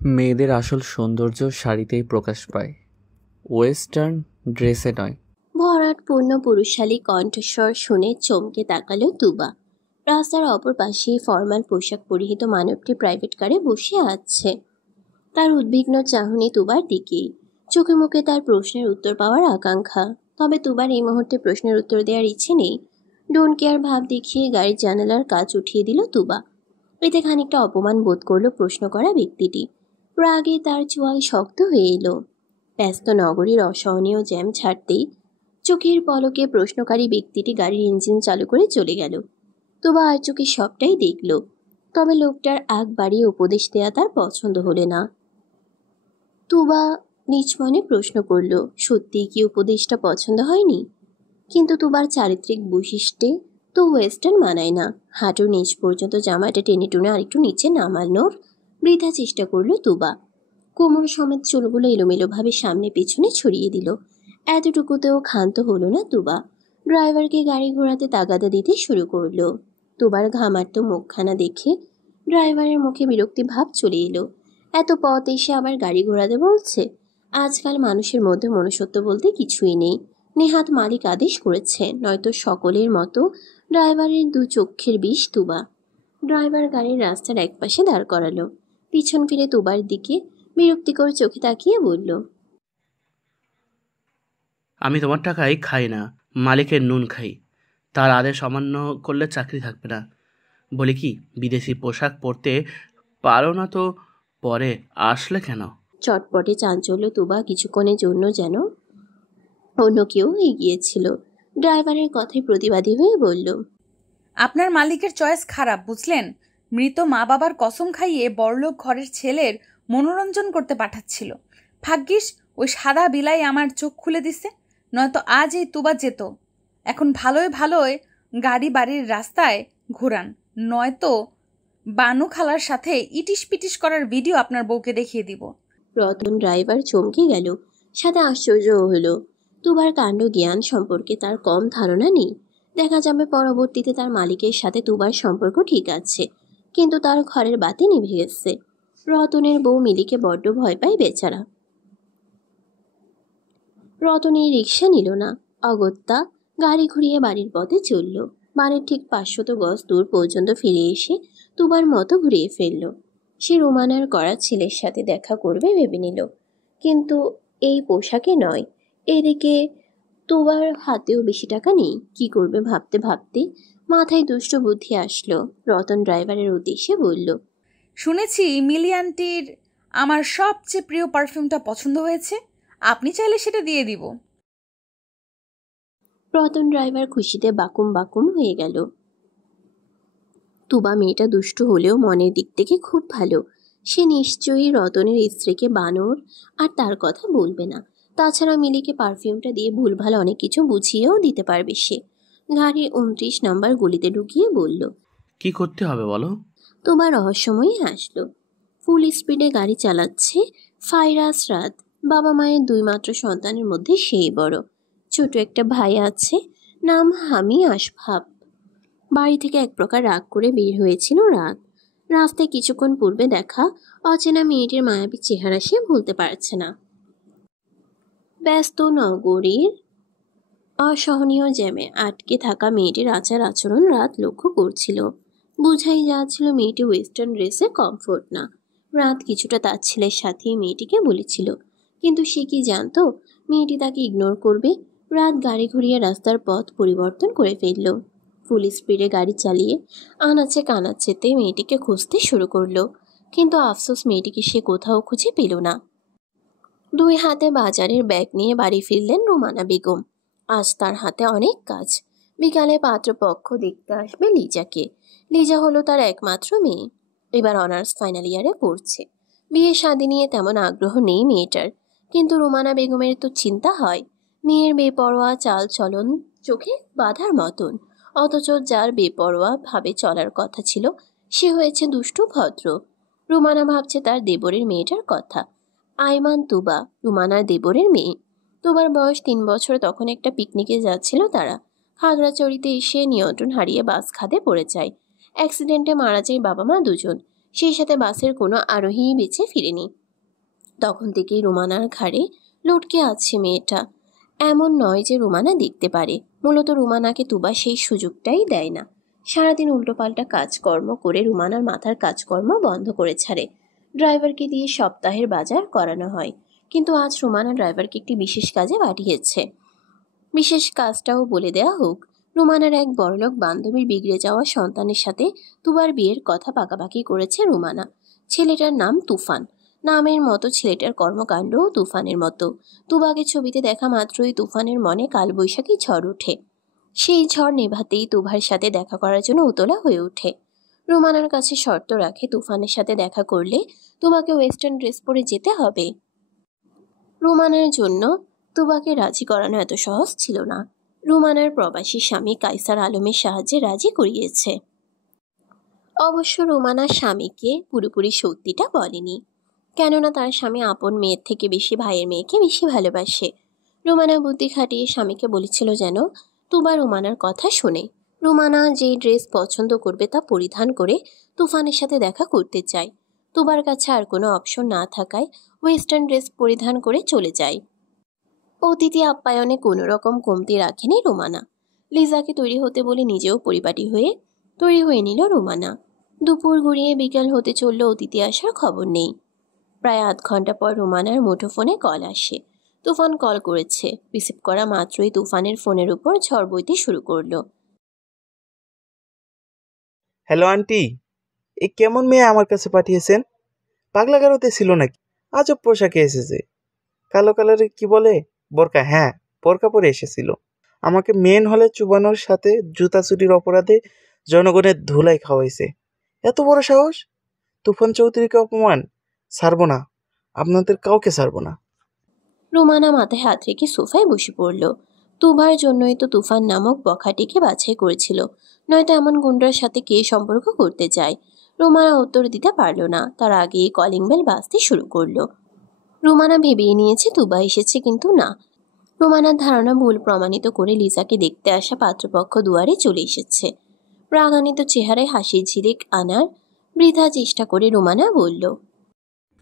মেয়েদের আসল সৌন্দর্য শাড়িতেই প্রকাশ পায়, ওয়েস্টার্ন ড্রেসে নয়। ভরাটপূর্ণ পুরুষালী কণ্ঠস্বর শুনে চমকে তাকালো তুবা। রাস্তার অপর পাশে ফর্মাল পোশাক পরিহিত মানবটি প্রাইভেট কারে বসে আছে। তার উদ্বিগ্ন চাহনি তুবার দিকেই, চোখে মুখে তার প্রশ্নের উত্তর পাওয়ার আকাঙ্ক্ষা। তবে তুবার এই মুহূর্তে প্রশ্নের উত্তর দেওয়ার ইচ্ছে নেই। ডোন্ট কেয়ার ভাব দেখিয়ে গাড়ির জানালার কাচ উঠিয়ে দিল তুবা। এতে খানিকটা অপমান বোধ করলো প্রশ্ন করা ব্যক্তিটি। রাগে তার চোয়াল শক্ত হয়ে এলো। ব্যস্ত নগরীর অসহনীয় জ্যাম ছাড়তেই চোখের পলকে প্রশ্নকারী ব্যক্তিটি গাড়ির ইঞ্জিন চালু করে চলে গেল। তুবা আর চোখে সবটাই দেখল। তবে লোকটার আগ বাড়িয়ে উপদেশ দেয়া তার পছন্দ হলে না। তুবা নিজ মনে প্রশ্ন করল, সত্যিই কি উপদেশটা পছন্দ হয়নি? কিন্তু তুবার চারিত্রিক বৈশিষ্ট্যে তো ওয়েস্টার্ন মানায় না। হাঁটুর নিচ পর্যন্ত জামাটা টেনে টুনে আরেকটু নিচে নামানোর বৃথা চেষ্টা করল তুবা। কোমর সমেত চুলগুলো এলোমেলোভাবে সামনে পেছনে ছড়িয়ে দিল। এতটুকুতেও ক্ষান্ত হলো না তুবা। ড্রাইভারকে গাড়ি ঘোরাতে তাগাদা দিতে শুরু করলো। তুবার ঘামার্ত মুখখানা দেখে ড্রাইভারের মুখে বিরক্তি ভাব চলে এলো। এত পথ এসে আবার গাড়ি ঘোরাতে বলছে। আজকাল মানুষের মধ্যে মনুষ্যত্ব বলতে কিছুই নেই। নেহাত মালিক আদেশ করেছে, নয়তো সকলের মতো ড্রাইভারের দু চক্ষের বিষ তুবা। ড্রাইভার গাড়ির রাস্তার একপাশে দাঁড় করালো। পিছন ফিরে তুবার দিকে বিরক্তিকর চোখে তাকিয়ে বলল, আমি তোমার টাকায় খাই না, মালিকের নুন খাই। তার আদেশ অমান্য করলে চাকরি থাকবে না। বলি কি, বিদেশি পোশাক পরতে পারো না তো পরে আসলে কেন? চটপটে চাঞ্চল্য তুবা কিছুক্ষণের জন্য যেন অন্য কেউ এগিয়েছিল। ড্রাইভারের কথায় প্রতিবাদী হয়ে বলল, আপনার মালিকের চয়েস খারাপ, বুঝলেন? মৃত মা বাবার কসম খাইয়ে বড়লোক ঘরের ছেলের মনোরঞ্জন করতে পাঠাচ্ছিল। ভাগ্যিস ওই সাদা বিলাই আমার চোখ খুলে দিছে, নয়তো আজ এই তুবা যেত। এখন ভালোই ভালোই গাড়ি বাড়ির রাস্তায় ঘুরান, নয়তো বানু খালার সাথে ইটিস পিটিস করার ভিডিও আপনার বউকে দেখিয়ে দিব। রতন ড্রাইভার চমকে গেল, সাথে আশ্চর্যও হলো। তুবার কাণ্ড জ্ঞান সম্পর্কে তার কম ধারণা নেই। দেখা যাবে পরবর্তীতে তার মালিকের সাথে তুবার সম্পর্ক ঠিক আছে, কিন্তু তার ঘরের বাতি নিভে গেছে। রতনের বউ মিলিকে বড্ড ভয় পায় বেচারা। রতন এই রিক্সা নিল না, অগত্যা গাড়ি ঘুরিয়ে বাড়ির পথে চলল। বাড়ির ঠিক 500 গজ দূর পর্যন্ত ফিরে এসে তুবার মতো ঘুরিয়ে ফেলল। সে রোমানার করা ছেলের সাথে দেখা করবে ভেবে নিল, কিন্তু এই পোশাকে নয়। এদিকে তুবার হাতেও বেশি টাকা নেই। কি করবে ভাবতে ভাবতে মাথায় দুষ্ট বুদ্ধি আসলো। রতন ড্রাইভারের উদ্দেশ্যে বলল, শুনেছি মিলি আন্টির আমার সবচেয়ে প্রিয় পারফিউমটা পছন্দ হয়েছে, আপনি চাইলে সেটা দিয়ে দিব। রতন ড্রাইভার খুশিতে বাকুম বাকুম হয়ে গেল। তুবা মেয়েটা দুষ্টু হলেও মনের দিক থেকে খুব ভালো। সে নিশ্চয়ই রতনের স্ত্রীকে বানর আর তার কথা বলবে না। তাছাড়া মিলিকে পারফিউমটা দিয়ে ভুলভাল অনেক কিছু বুঝিয়েও দিতে পারবে সে। গাড়ির 29 নম্বর গলিতে ঢুকিয়ে বলল, কি করতে হবে বলো? তুবা রহস্যময়ী হাসলো। ফুল স্পিডে গাড়ি চালাচ্ছে ফাইরাস রাত। বাবা মায়ের 2 মাত্র সন্তানের মধ্যে সেই বড়। ছোট একটা ভাই আছে, নাম হামি আশফাক। বাড়ি থেকে এক প্রকার রাগ করে বের হয়েছিল রাত। রাস্তায় কিছুক্ষণ পূর্বে দেখা অচেনা মেয়েটির মায়াবী চেহারা সে ভুলতে পারছে না। ব্যস্ত নগরীর অসহনীয় জ্যামে আটকে থাকা মেয়েটির আচার আচরণ রাত লক্ষ্য করছিল। বুঝাই যাচ্ছিল মেয়েটি ওয়েস্টার্ন ড্রেসে কমফোর্ট না। রাত কিছুটা তাচ্ছিলের সাথেই মেয়েটিকে বলেছিল, কিন্তু সে কি জানতো মেয়েটি তাকে ইগনোর করবে। রাত গাড়ি ঘুরিয়ে রাস্তার পথ পরিবর্তন করে ফেলল। ফুল স্পিডে গাড়ি চালিয়ে আনাচে কানাচেতে মেয়েটিকে খুঁজতে শুরু করলো, কিন্তু আফসোস মেয়েটিকে সে কোথাও খুঁজে পেল না। 2 হাতে বাজারের ব্যাগ নিয়ে বাড়ি ফিরলেন রোমানা বেগম। আজ তার হাতে অনেক কাজ। বিকালে পাত্রপক্ষ দেখতে আসবে লিজাকে। লিজা হলো তার একমাত্র মেয়ে। এবার অনার্স ফাইনাল ইয়ারে পড়ছে। বিয়ে শাদী নিয়ে তেমন আগ্রহ নেই মেয়েটার, কিন্তু রোমানা বেগমের তো চিন্তা হয়। মেয়ের বেপরোয়া চাল চলন চোখে বাঁধার মতন, অথচ যার বেপরোয়া ভাবে চলার কথা ছিল সে হয়েছে দুষ্টু ভদ্র। রোমানা ভাবছে তার দেবরের মেয়েটার কথা। আইমান তুবা, রুমানার দেবরের মেয়ে। তুবার বয়স 3 বছর। তখন একটা পিকনিকে যাচ্ছিল তারা। খাগড়াছড়িতে এসে নিয়ন্ত্রণ হারিয়ে বাস খাদে পড়ে যায়। অ্যাক্সিডেন্টে মারা যায় বাবা মা দুজন। সেই সাথে বাসের কোনো আরোহীই বেঁচে ফিরেনি। তখন থেকেই রুমানার ঘাড়ে লটকে আছে মেয়েটা। এমন নয় যে রুমানা দেখতে পারে, মূলত রুমানাকে তুবা সেই সুযোগটাই দেয় না। সারাদিন উল্টোপাল্টা কাজকর্ম করে রুমানার মাথার কাজকর্ম বন্ধ করে ছাড়ে। ড্রাইভারকে দিয়ে সপ্তাহের বাজার করানো হয়, কিন্তু আজ রুমানা ড্রাইভারকে একটি বিশেষ কাজে পাঠিয়েছে। বিশেষ কাজটাও বলে দেয়া হোক, রুমানার এক বড়লোক বান্ধবীর বিগড়ে যাওয়া সন্তানের সাথে তুবার বিয়ের কথা পাকাপাকি করেছে রুমানা। ছেলেটার নাম তুফান। নামের মতো ছেলেটার কর্মকাণ্ডও তুফানের মতো। তুবাকে ছবিতে দেখা মাত্রই তুফানের মনে কালবৈশাখী ঝড় ওঠে। সেই ঝড় নেভাতেই তুবার সাথে দেখা করার জন্য উতলা হয়ে ওঠে। রুমানার কাছে শর্ত রাখে, তুফানের সাথে দেখা করলে তুবাকে ওয়েস্টার্ন ড্রেস পরে যেতে হবে। রুমানার জন্য তুবাকে রাজি করানো এত সহজ ছিল না। রুমানার প্রবাসী স্বামী কাইসার আলমের সাহায্যে রাজি করিয়েছে। অবশ্য রুমানার স্বামীকে পুরোপুরি সত্যিটা বলেনি, কেননা তার স্বামী আপন মেয়ের থেকে বেশি ভাইয়ের মেয়েকে বেশি ভালোবাসে। রুমানা বুদ্ধি খাটিয়ে স্বামীকে বলেছিল যেন তুবা রুমানার কথা শোনে। রুমানা যেই ড্রেস পছন্দ করবে তা পরিধান করে তুফানের সাথে দেখা করতে চায়। তুবার কাছে আর কোনো অপশন না থাকায় ওয়েস্টার্ন ড্রেস পরিধান করে চলে যায়। অতিথি আপ্যায়নে কোনো রকম কমতি রাখেনি রুমানা। লিজাকে তৈরি হতে বলে নিজেও পরিপাটি হয়ে তৈরি হয়ে নিল রুমানা। দুপুর গড়িয়ে বিকাল হতে চলল, অতিথি আসার খবর নেই। প্রায় আধ ঘন্টা পর রুমানার মুঠোফোনে কল আসে। তুফান কল করেছে। রিসিভ করা মাত্রই তুফানের ফোনের উপর ঝড় বইতে শুরু করলো। হ্যালো আন্টি, এ কেমন মেয়ে আমার কাছে পাঠিয়েছেন? পাগলা গারোতে ছিল নাকি? আজব পোশাকে এসেছে। কালো কালারের কি বলে বোরকা, হ্যাঁ বোরকা পরে এসেছিল। আমাকে মেন হলে চুবানোর সাথে জুতা চুরির অপরাধে জনগণের ধুলাই খাওয়াইছে। এত বড় সাহস! তুফান চৌধুরীকে অপমান! ছাড়বো না, আপনাদের কাউকে ছাড়বো না। রুমানা মাথায় হাত রেখে সোফায় বসে পড়ল। তুবার জন্যই তো তুফান নামক বখাটিকে বাছাই করেছিল, নয়তো এমন গুন্ডার সাথে কে সম্পর্ক করতে চায়। রুমানা উত্তর দিতে পারল না, তার আগেই কলিং বেল বাজতে শুরু করলো। রুমানা ভেবেই নিয়েছে তুবা এসেছে, কিন্তু না। রুমানার ধারণা ভুল প্রমাণিত করে লিজাকে দেখতে আসা পাত্রপক্ষ দুয়ারে চলে এসেছে। রাগান্বিত চেহারায় হাসির ঝিলিক আনার বৃথা চেষ্টা করে রুমানা বলল,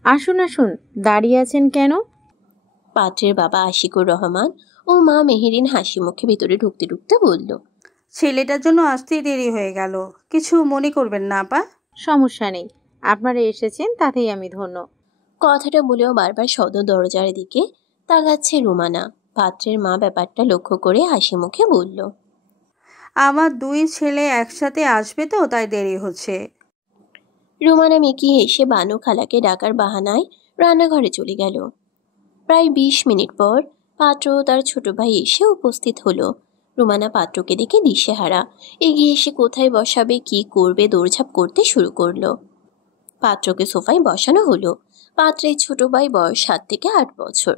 আসুন আসুন, দাঁড়িয়ে আছেন কেন? পাত্রের বাবা আশিকুর রহমান ও মা মেহেরিন হাসি মুখে ভিতরে ঢুকতে ঢুকতে বলল, ছেলেটার জন্য আসতেই দেরি হয়ে গেল, কিছু মনে করবেন না আপা। সমস্যা নেই, আপনারা এসেছেন তাতেই আমি ধন্য। কথাটা বলেও বারবার সদর দরজার দিকে তাকাচ্ছে রুমানা। পাত্রের মা ব্যাপারটা লক্ষ্য করে হাসি মুখে বলল, আমার দুই ছেলে একসাথে আসবে তো তাই দেরি হচ্ছে। রুমানা মেকি হেসে বানু খালাকে ডাকার বাহানায় রান্নাঘরে চলে গেল। প্রায় 20 মিনিট পর পাত্র ও তার ছোট ভাই এসে উপস্থিত হলো। রুমানা পাত্রকে দেখে দিশেহারা। এগিয়ে এসে কোথায় বসাবে, কি করবে দৌড়ঝাঁপ করতে শুরু করলো। পাত্রকে সোফায় বসানো হলো। পাত্রের ছোট ভাই বয়স 7 থেকে 8 বছর।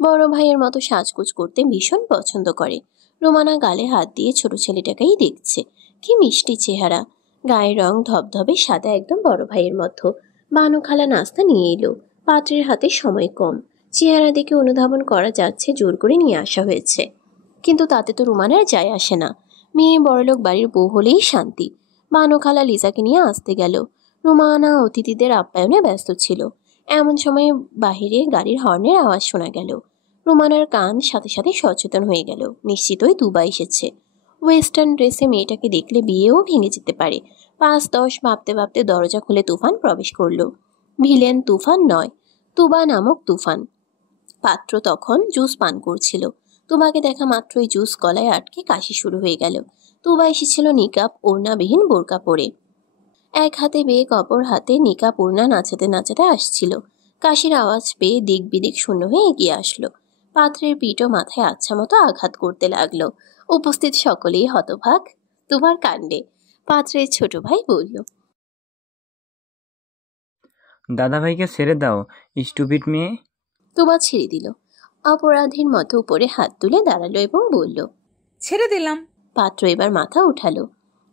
বড় ভাইয়ের মতো সাজগোজ করতে ভীষণ পছন্দ করে। রুমানা গালে হাত দিয়ে ছোট ছেলেটাকেই দেখছে। কি মিষ্টি চেহারা, গায়ের রং ধবধবে সাদা, একদম বড় ভাইয়ের মতো। বানু খালা নাস্তা নিয়ে এলো। পাত্রের হাতে সময় কম। চেহারা দেখে অনুধাবন করা যাচ্ছে জোর করে নিয়ে আসা হয়েছে, কিন্তু তাতে তো রুমানার যায় আসে না। মেয়ে বড়লোক বাড়ির বউ হলেই শান্তি। বানু খালা লিজাকে নিয়ে আসতে গেল। রুমানা অতিথিদের আপ্যায়নে ব্যস্ত ছিল। এমন সময় বাহিরে গাড়ির হর্নের আওয়াজ শোনা গেল। রুমানার কান সাথে সাথে সচেতন হয়ে গেল। নিশ্চিতই তুবা এসেছে। ওয়েস্টার্ন ড্রেসে মেয়েটাকে দেখলে বিয়েও ভেঙে যেতে পারে। 5-10 ভাবতে ভাবতে দরজা খুলে তুফান প্রবেশ করলো। ভিলেন তুফান নয়, তুবা নামক তুফান। পাত্র তখন জুস পান করছিল। তুবাকে দেখা মাত্রই জুস গলায় আটকে কাশি শুরু হয়ে গেল। তুবা এসেছিল নিকাব ওড়নাবিহীন বোরকা পরে। এক হাতে বেগ, অপর হাতে নিকাব ওড়না নাচাতে নাচাতে আসছিল। কাশির আওয়াজ পেয়ে দিক বিদিক শূন্য হয়ে এগিয়ে আসলো। পাত্রের পিঠও মাথায় আচ্ছা মতো আঘাত করতে লাগলো। উপস্থিত সকলেই হতভাগ তুবার কাণ্ডে। পাত্রের ছোট ভাই বলল, দাদা ভাইকে ছেড়ে দাও, স্টুপিড মেয়ে। তুবা ছেড়ে দিল। অপরাধীর মতো উপরে হাত তুলে দাঁড়ালো এবং বলল, ছেড়ে দিলাম। পাত্র এবার মাথা উঠালো।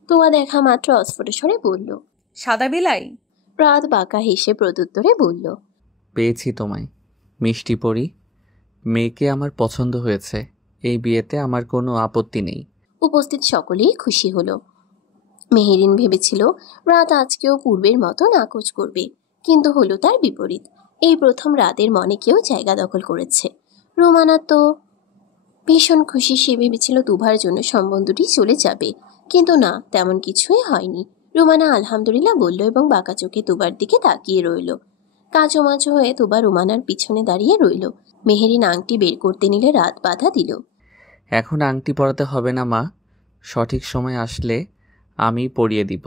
তুবা দেখা মাত্র অস্ফুট স্বরে বলল, সাদা বিলাই। রাত বাঁকা হেসে প্রত্যুত্তরে বলল, পেয়েছি তোমায়, মিষ্টি পরি। মেয়েকে আমার পছন্দ হয়েছে। এই বিয়েতে আমার কোনো আপত্তি নেই। উপস্থিত সকলেই খুশি হলো। মেহেরিন ভেবেছিল রাত আজকেও পূর্বের মতো নাকচ করবে, কিন্তু হলো তার বিপরীত। এই প্রথম রাতের মনে কেউ জায়গা দখল করেছে। রোমানা তো ভীষণ খুশি। সে ভেবেছিল তুবার জন্য সম্বন্ধটি চলে যাবে, কিন্তু না, তেমন কিছুই হয়নি। রোমানা আলহামদুলিল্লাহ বলল এবং বাঁকা চোখে তুবার দিকে তাকিয়ে রইল। কাঁচোমাচো হয়ে তুবা রোমানার পিছনে দাঁড়িয়ে রইল। মেহেরিন আংটি বের করতে নিলে রাত বাধা দিল। এখন আংটি পরাতে হবে না মা, সঠিক সময় আসলে আমি পরিয়ে দিব।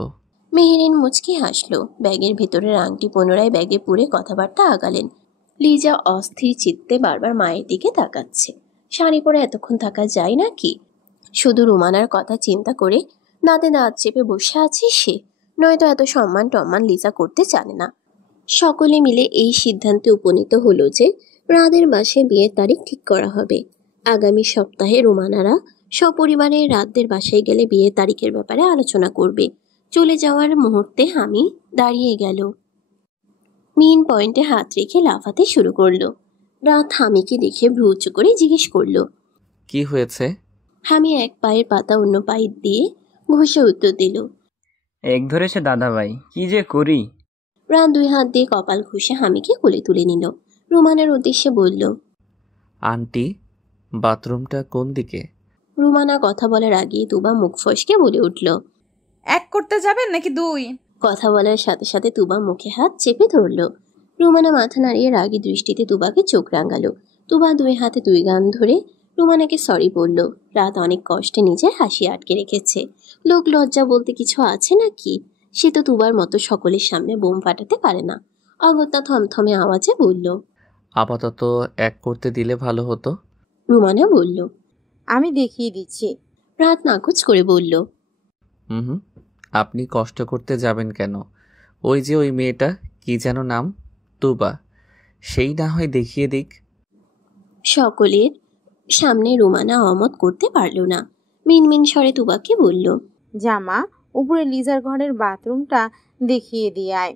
মেহেরিন মুচকি হাসল। ব্যাগের ভেতরের আংটি পুনরায় ব্যাগে পুরে কথাবার্তা আগালেন। লিজা অস্থির চিত্তে বারবার মায়ের দিকে তাকাচ্ছে। শাড়ি পরে এতক্ষণ থাকা যায় নাকি? শুধু রোমানার কথা চিন্তা করে দাঁতে দাঁত চেপে বসে আছে সে। নয়তো এত সম্মান টম্মান লিজা করতে জানে না। সকলে মিলে এই সিদ্ধান্তে উপনীত হলো যে রাদের বাসায় বিয়ের তারিখ ঠিক করা হবে। আগামী সপ্তাহে রোমানারা সপরিবারে রাতদের বাসায় গেলে বিয়ের তারিখের ব্যাপারে আলোচনা করবে। চলে যাওয়ার মুহূর্তে হামি দাঁড়িয়ে গেল। মেইন পয়েন্টে হাত রেখে লাফাতে শুরু করলো। রাত হামিকে দেখে ভ্রু উঁচু করে জিজ্ঞেস করলো, কি হয়েছে? হামি এক পায়ের পাতা অন্য পায়ে দিয়ে ঘষে উত্তর দিল, এক ধরেছে দাদা ভাই, কি যে করি। রাত দুই হাত দিয়ে কপাল ঘষে হামিকে কোলে তুলে নিল। রোমানার উদ্দেশ্যে বলল, আন্টি, বাথরুমটা কোন দিকে? রোমানা কথা বলার আগেই তুবা মুখ ফসকে বলে উঠল, এক করতে যাবেন নাকি দুই? কথা বলার সাথে সাথে তুবা মুখে হাত চেপে ধরল। রোমানা মাথা নাড়িয়ে রাগী দৃষ্টিতে তুবাকে চোখ রাঙালো। তুবা দুই হাতে দুই গান ধরে রোমানাকে সরি বলল। রাত অনেক কষ্টে নিজের হাসি আটকে রেখেছে। লোক লজ্জা বলতে কিছু আছে নাকি? সে তো তুবার মতো সকলের সামনে বোম ফাটাতে পারে না। অগত্যা থমথমে আওয়াজে বলল, আপাতত এক করতে দিলে ভালো হতো। রোমানা বলল, আমি দেখিয়ে দিচ্ছি। রাত নাকচ করে বলল, হুম, আপনি কষ্ট করতে যাবেন কেন? ওই যে ওই মেয়েটা, কি যেন নাম, তুবা, সেই না হয় দেখিয়ে দিক। সকলের সামনে রোমানা অমত করতে পারল না। মিনমিন স্বরে তুবাকে বলল, জামা, উপরে লিজার ঘরের বাথরুমটা দেখিয়ে দিয়ে আয়।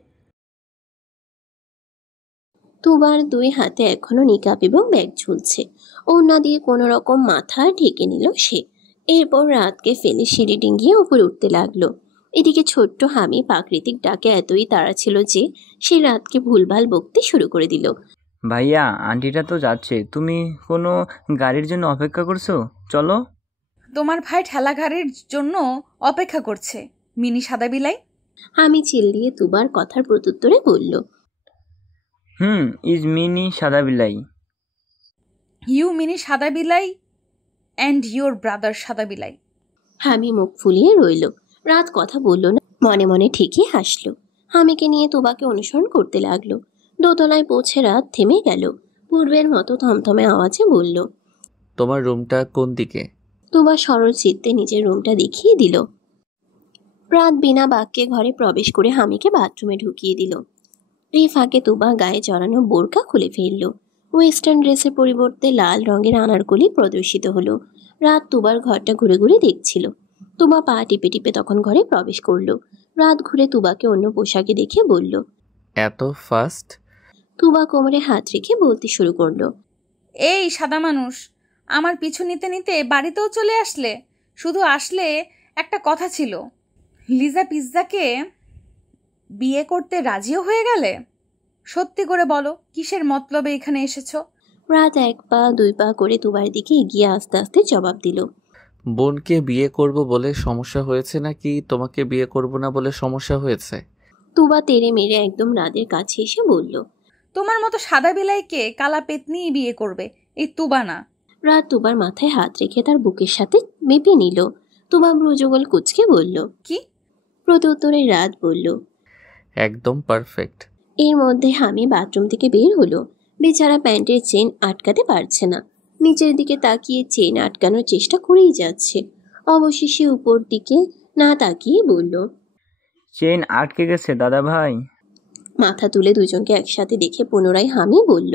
তুবার দুই হাতে এখনো নিকাপ এবং ব্যাগ ঝুলছে। ওড়না দিয়ে কোনো রকম মাথা ঢেকে নিল সে। এরপর রাতকে ফেলে সিঁড়ি ডিঙ্গিয়ে উপরে উঠতে লাগলো। এদিকে ছোট্ট হামি প্রাকৃতিক ডাকে এতই তাড়া ছিল যে সে রাতকে ভুলভাল বকতে শুরু করে দিল। ভাইয়া, আন্টিটা তো যাচ্ছে, তুমি কোনো গাড়ির জন্য অপেক্ষা করছো? চলো। তোমার ভাই ঠেলা গাড়ির জন্য অপেক্ষা করছে, মিনি সাদা বিলাই। হামি চিল্লিয়ে তুবার কথার প্রত্যুত্তরে বলল, ইজ মিনি সাদা বিলাই। ইউ মিনি সাদা বিলাই অ্যান্ড ইউর ব্রাদার সাদা বিলাই। হামি মুখ ফুলিয়ে রইল। রাত কথা বলল না, মনে মনে ঠিকই হাসলো। হামিকে নিয়ে তুবাকে অনুসরণ করতে লাগলো। দোতলায় পৌঁছে রাত থেমে গেল। পূর্বের মতো থমথমে আওয়াজে বলল, তোমার রুমটা কোন দিকে? তুবা সরল চিত্তে নিজের রুমটা দেখিয়ে দিল। রাত বিনা বাক্যে ঘরে প্রবেশ করে হামিকে বাথরুমে ঢুকিয়ে দিল। এই ফাঁকে তুবা গায়ে জড়ানো বোরকা খুলে ফেলল। ওয়েস্টার্ন ড্রেসের পরিবর্তে লাল রঙের আনারকলি প্রদর্শিত হলো। রাত তুবার ঘরটা ঘুরে ঘুরে দেখছিল। তুবা পা টিপে টিপে তখন ঘরে প্রবেশ করলো। রাত ঘুরে তুবাকে অন্য পোশাকে দেখে বলল, এত ফাস্ট? তুবা কোমরে হাত রেখে বলতে শুরু করলো, এই সাদা মানুষ, আমার পিছু নিতে নিতে বাড়িতেও চলে আসলে। শুধু আসলে একটা কথা ছিল, লিজা পিৎজাকে বিয়ে করতে রাজিও হয়ে গেলে। সত্যি করে বলো, কিসের মতলবে এখানে এসেছো? রাত এক পা দুই পা করে তুবার দিকে এগিয়ে আস্তে আস্তে জবাব দিল, বোনকে বিয়ে করব বলে সমস্যা হয়েছে নাকি তোমাকে বিয়ে করব না বলে সমস্যা হয়েছে? তুবা তেড়ে মেরে একদম রাদের কাছে এসে বলল, তোমার মতো সাদা বিলাইকে কালা পেতনিই বিয়ে করবে, এই তুবা না। রাত তুবার মাথায় হাত রেখে তার বুকের সাথে মেপে নিল। তুবা ব্রুজগল কুচকে বলল, কি? প্রত্যুত্তরে রাত বলল, একদম পারফেক্ট। এর মধ্যে হামি বাথরুম থেকে বের হলো। বেচারা প্যান্টের চেন আটকাতে পারছে না। নিচের দিকে তাকিয়ে চেন আটকানোর চেষ্টা করেই যাচ্ছে। অবশেষে উপর দিকে না তাকিয়ে বলল, চেন আটকে গেছে দাদা ভাই। মাথা তুলে দুজনকে একসাথে দেখে পুনরায় হামি বলল,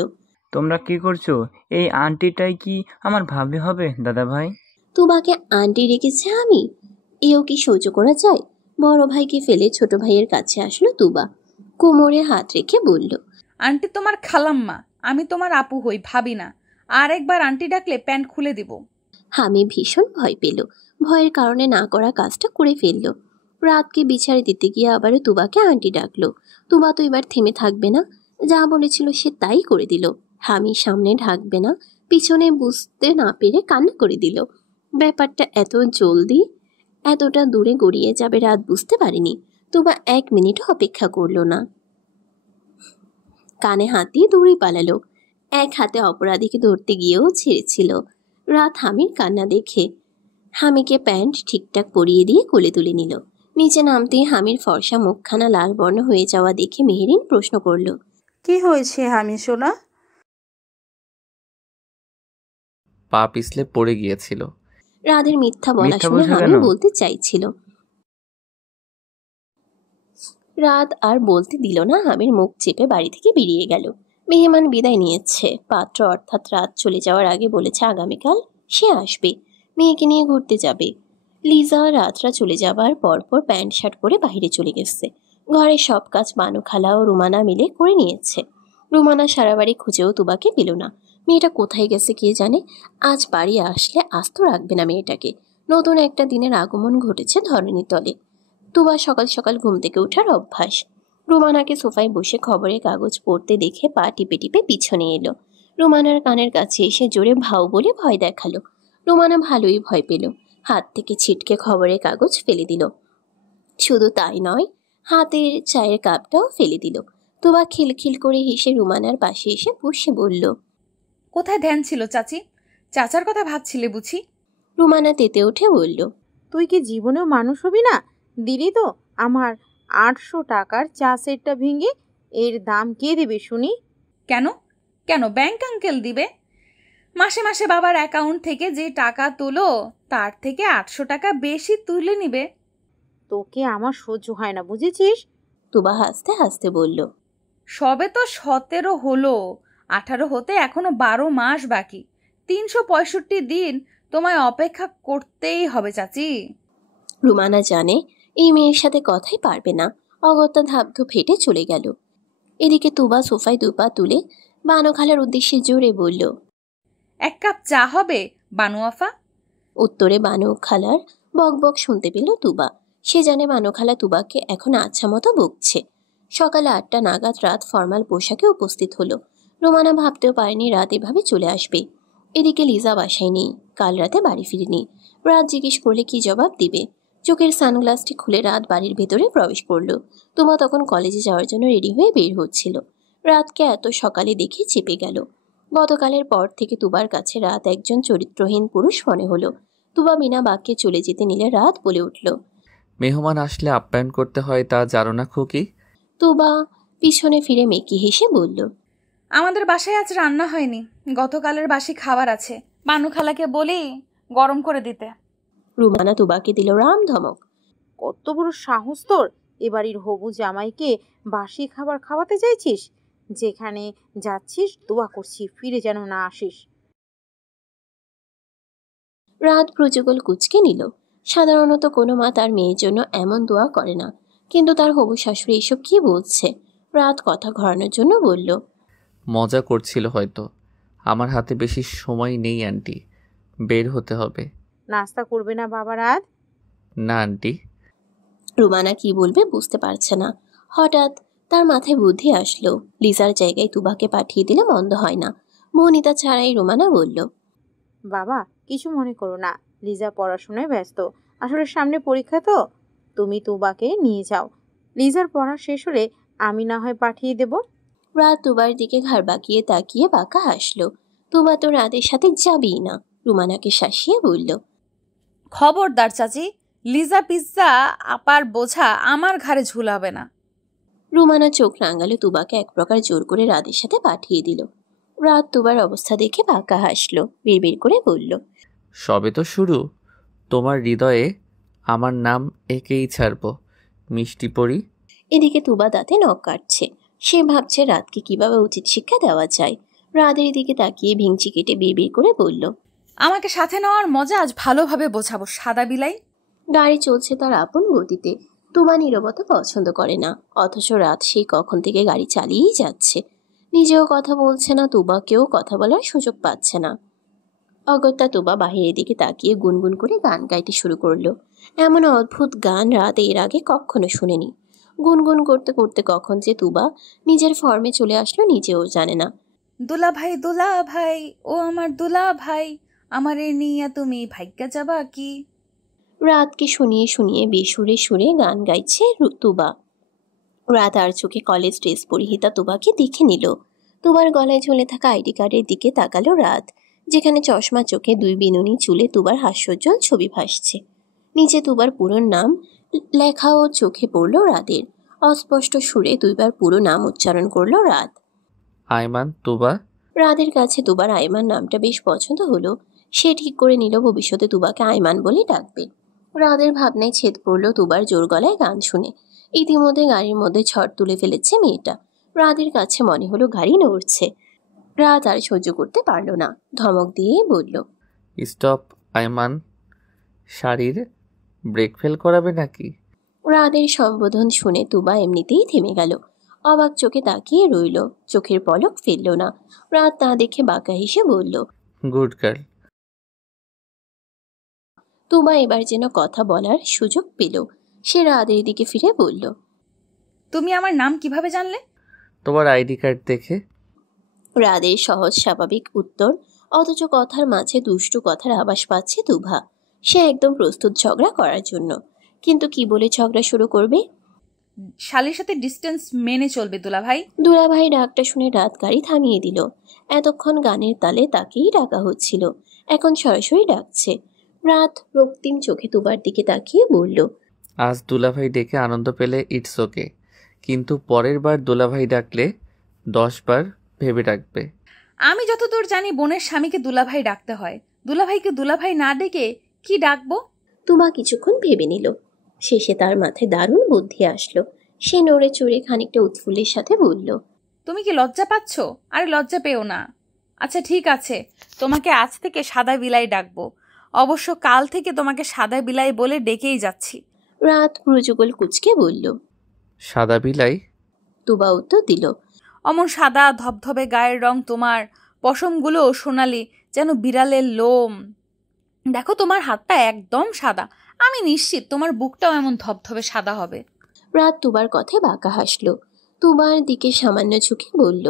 তোমরা কি করছো? এই আন্টিটাই কি আমার ভাবি হবে দাদা ভাই? তুবাকে আন্টি রেখেছে আমি? এও কি সহ্য করা যায়? বড় ভাইকে ফেলে ছোট ভাইয়ের কাছে আসলো তুবা। কোমরে হাত রেখে বলল, আন্টি তোমার খালাম্মা, আমি তোমার আপু হই, ভাবি না। আর একবার আন্টি ডাকলে প্যান্ট খুলে দিব। হামি ভীষণ ভয় পেল। ভয়ের কারণে না করা কাজটা করে ফেলল। রাতকে বিচারে দিতে গিয়ে আবারও তুবাকে আন্টি ডাকলো। তুবা তো এবার থেমে থাকবে না, যা বলেছিল সে তাই করে দিল। আমি সামনে ঢাকবে না, পিছনে বুঝতে না পেরে কান্না করে দিল। ব্যাপারটা এত জলদি এতটা দূরে গড়িয়ে যাবে রাত বুঝতে পারিনি। তুবা 1 মিনিটও অপেক্ষা করলো না, কানে হাত দিয়ে দৌড়ে পালালো। এক হাতে অপরাধীকে ধরতে গিয়েও ছেড়েছিল। রাত হামির কান্না দেখে হামিকে প্যান্ট ঠিকঠাক পরিয়ে দিয়ে কোলে তুলে নিল। নিচে নামতেই হামির ফর্সা মুখখানা লাল বর্ণ হয়ে যাওয়া দেখে মেহেরিন প্রশ্ন করল, কি হয়েছে হামি সোনা? পা পিছলে পড়ে গিয়েছিল। রাদের মিথ্যা বলা মিথ্যা শুনে বলছো হামি কেন? বলতে চাইছিল। রাত আর বলতে দিল না, হামির মুখ চেপে বাড়ি থেকে বেরিয়ে গেল। মেহমান বিদায় নিয়েছে। পাত্র অর্থাৎ রাত চলে যাওয়ার আগে বলেছে আগামীকাল সে আসবে, মেয়েকে নিয়ে ঘুরতে যাবে। লিজা রাতরা চলে যাবার পরপর প্যান্ট শার্ট পরে বাইরে চলে গেছে। ঘরের সব কাজ বানু খালা ও রুমানা মিলে করে নিয়েছে। রুমানা সারা বাড়ি খুঁজেও তুবাকে পেল না। মেয়েটা কোথায় গেছে কে জানে। আজ বাড়ি আসলে আস্ত রাখবে না মেয়েটাকে। নতুন একটা দিনের আগমন ঘটেছে ধরণীর তলে। তুবা সকাল সকাল ঘুম থেকে ওঠার অভ্যাস। রুমানাকে সোফায় বসে খবরের কাগজ পড়তে দেখে পা টিপে টিপে পিছনে এলো। রুমানার কানের কাছে এসে জোরে ভাও বলে ভয় দেখালো। রুমানা ভালোই ভয় পেল। হাত থেকে ছিটকে খবরের কাগজ ফেলে দিল। শুধু তাই নয়, হাতের চায়ের কাপটাও ফেলে দিল। তুবা খিলখিল করে হেসে রুমানার পাশে এসে বসে বলল, কোথায় ধ্যান ছিল চাচি? চাচার কথা ভাবছিলে বুঝি? রুমানা তেতে উঠে বলল, তুই কি জীবনেও মানুষ হবি না? দিলি তো আমার 800 টাকার চা সেটটা ভেঙে। এর দাম কে দেবে শুনি? কেন কেন ব্যাংক আঙ্কেল দিবে? মাসে মাসে বাবার অ্যাকাউন্ট থেকে যে টাকা তোলো তার থেকে 800 টাকা বেশি তুলে নিবে। তোকে আমার সহ্য হয় না, বুঝেছিস? তুবা হাসতে হাসতে বলল, সবে তো 17 হলো, 18 হতে এখনো 12 মাস বাকি। 365 দিন তোমায় অপেক্ষা করতেই হবে চাচি। রুমানা জানে এই মেয়ের সাথে কথাই পারবে না। অগত্যা ধাপধু ফেটে চলে গেল। এদিকে তুবা সোফায় দুপা তুলে বানু খালার উদ্দেশ্যে জোরে বলল, 1 কাপ চা হবে বানু আফা? উত্তরে বানু খালার বক বক শুনতে পেল তুবা। সে জানে বানু খালা তুবাকে এখন আচ্ছা মতো বকছে। সকাল 8টা নাগাদ রাত ফর্মাল পোশাকে উপস্থিত হলো। রোমানা ভাবতেও পারেনি রাত এভাবে চলে আসবে। এদিকে লিজা বাসায় নেই, কাল রাতে বাড়ি ফিরেনি। রাত জিজ্ঞেস করলে কি জবাব দিবে? চোখের সানগ্লাসটি খুলে রাত বাড়ির ভেতরে প্রবেশ করলো। তুবা তখন কলেজে যাওয়ার জন্য রেডি হয়ে বের হচ্ছিল। রাতকে এত সকালে দেখে চেপে গেল। গতকালের পর থেকে তুবার কাছে রাত একজন চরিত্রহীন পুরুষ মনে হলো। তুবা বিনা বাক্যে চলে যেতে নিলে রাত বলে উঠল, মেহমান আসলে আপ্যায়ন করতে হয়, তা জানো না খুকি? তুবা পিছনে ফিরে মেকি হেসে বলল, আমাদের বাসায় আজ রান্না হয়নি, গতকালের বাসি খাবার আছে। বানু খালাকে বলি গরম করে দিতে। রুমানা তুবাকে দিল রাম ধমক। কত বড় সাহস তোর! এ বাড়ির হবু জামাইকে বাসি খাবার খাওয়াতে চাইছিস? যেখানে যাচ্ছিস দোয়া করছি ফিরে যেন না আসিস। রাত প্রযোগল কুচকে নিল। সাধারণত কোনো মা তার মেয়ের জন্য এমন দোয়া করে না, কিন্তু তার হবু শাশুড়ি এসব কি বলছে? রাত কথা ঘোরানোর জন্য বলল, মজা করছিল হয়তো। আমার হাতে বেশি সময় নেই আন্টি, বের হতে হবে। নাস্তা করবে না বাবা রাত? না আন্টি। রুমানা কি বলবে বুঝতে পারছে না। হঠাৎ তার মাথায় বুদ্ধি আসলো, লিজার জায়গায় তুবাকে পাঠিয়ে দিলে মন্দ হয় না। মনিতা ছাড়াই রুমানা বলল, বাবা কিছু মনে করো না, লিজা পড়াশোনায় ব্যস্ত। আসলে সামনে পরীক্ষা তো, তুমি তুবাকে নিয়ে যাও। লিজার পড়া শেষ হলে আমি না হয় পাঠিয়ে দেব। রাত তুবার দিকে ঘাড় বাঁকিয়ে তাকিয়ে বাঁকা হাসলো। তুবা তো রাতের সাথে যাবেই না। রুমানাকে শাসিয়ে বলল, খবরদার চাচি, লিজা পিজ্জা আপার বোঝা আমার ঘাড়ে ঝুলাবে না। রুমানা চোখ রাঙালো। তুবাকে এক প্রকার জোর করে রাতের সাথে পাঠিয়ে দিল। রাত তুবার অবস্থা দেখে বাঁকা হাসলো, বিড়বিড় করে বলল, সবে তো শুরু। তোমার হৃদয়ে আমার নাম একেই ছাড়ব, মিষ্টি পরি। এদিকে তুবা দাঁতে নখ কাটছে। সে ভাবছে রাতকে কিভাবে উচিত শিক্ষা দেওয়া যায়। রাতের দিকে তাকিয়ে ভিংচি কেটে বিড়বিড় করে বলল, আমাকে সাথে নেওয়ার মজা আজ ভালোভাবে বোঝাবো সাদা বিলাই। গাড়ি চলছে তার আপন গতিতে। তুবা নীরবতা পছন্দ করে না, অথচ রাত সেই কখন থেকে গাড়ি চালিয়েই যাচ্ছে। নিজেও কথা বলছে না, তুবাকেও কথা বলার সুযোগ পাচ্ছে না। অগত্যা তুবা বাহিরের দিকে তাকিয়ে গুনগুন করে গান গাইতে শুরু করলো। এমন অদ্ভুত গান রাত এর আগে কখনো শুনেনি। গুনগুন করতে করতে কখন যে তুবা নিজের ফর্মে চলে আসলো নিজেও জানে না। দুলা ভাই ও আমার দুলা ভাই, আমারে নিয়া তুমি ভাগ্যা যাবা কি। রাতকে শুনিয়ে শুনিয়ে বেসুরে সুরে গান গাইছে তুবা। রাত আর চোখে কলেজ ড্রেস পরিহিতা তুবাকে দেখে নিল। তুবার গলায় ঝুলে থাকা আইডি কার্ডের দিকে তাকালো রাত, যেখানে চশমা চোখে দুই বিনুনি চুলে তুবার হাস্যোজ্জ্বল ছবি ভাসছে। নিচে তুবার পুরো নাম লেখা ও চোখে পড়ল রাতের। অস্পষ্ট সুরে দুইবার পুরো নাম উচ্চারণ করলো রাত। আয়মান তুবা। রাতের কাছে তুবার আয়মান নামটা বেশ পছন্দ হলো। সে ঠিক করে নিল ভবিষ্যতে তুবাকে আয়মান বলে ডাকবে। রাতের ভাবনায় ছেদ পড়ল তুবার জোর গলায় গান শুনে। ইতিমধ্যে গাড়ির মধ্যে ঝড় তুলে ফেলেছে মেয়েটা। রাতের কাছে মনে হলো গাড়ি নড়ছে। রাত আর সহ্য করতে পারল না, ধমক দিয়ে বলল, স্টপ আয়মান, শাড়ির ব্রেক ফেল করাবে নাকি? রাতের সম্বোধন শুনে তুবা এমনিতেই থেমে গেল। অবাক চোখে তাকিয়ে রইল, চোখের পলক ফেলল না। রাত তা দেখে বাঁকা হেসে বলল, গুড গার্ল। তুবা এবার যেন কথা বলার সুযোগ পেল। সে রাতের দিকে ফিরে বলল, তুমি আমার নাম কিভাবে জানলে? তোমার আইডি কার্ড দেখে। রাদের সহজ স্বাভাবিক উত্তর, অথচ কথার মাঝে দুষ্টু কথার আভাস পাচ্ছে তুভা। সে একদম প্রস্তুত ঝগড়া করার জন্য, কিন্তু কি বলে ঝগড়া শুরু করবে? শালির সাথে ডিস্টেন্স মেনে চলবে দুলা ভাই। দুলাভাই ডাকটা শুনে রাত গাড়ি থামিয়ে দিল। এতক্ষণ গানের তালে তাকেই ডাকা হচ্ছিল, এখন সরাসরি ডাকছে। রাত রক্তিম চোখে তুবার দিকে তাকিয়ে বলল, আজ দুলাভাই ডেকে আনন্দ পেলে ইটস ওকে, কিন্তু পরের বার দুলাভাই ডাকলে 10 বার ভেবে ডাকবে। আমি যতদূর জানি বোনের স্বামীকে দুলাভাই ডাকতে হয়। দুলাভাইকে দুলাভাই না ডেকে কি ডাকবো? তুমা কিছুক্ষণ ভেবে নিল। শেষে তার মাথায় দারুণ বুদ্ধি আসলো। সে নড়ে চড়ে খানিকটা উৎফুল্লের সাথে বলল, তুমি কি লজ্জা পাচ্ছ? আরে লজ্জা পেও না। আচ্ছা ঠিক আছে, তোমাকে আজ থেকে সাদা বিলাই ডাকবো। অবশ্য কাল থেকে তোমাকে সাদা বিলাই বলে ডেকেই যাচ্ছি। রাত ভ্রুযুগল কুচকে বলল, সাদা বিলাই? তুবা উত্তর দিল, অমন সাদা ধবধবে গায়ের রং তোমার, পশমগুলো সোনালি যেন বিড়ালের লোম। দেখো তোমার হাতটা একদম সাদা, আমি নিশ্চিত তোমার বুকটাও এমন ধবধবে সাদা হবে। রাত তুবার কথায় বাঁকা হাসলো। তুবার দিকে সামান্য ঝুঁকে বলল।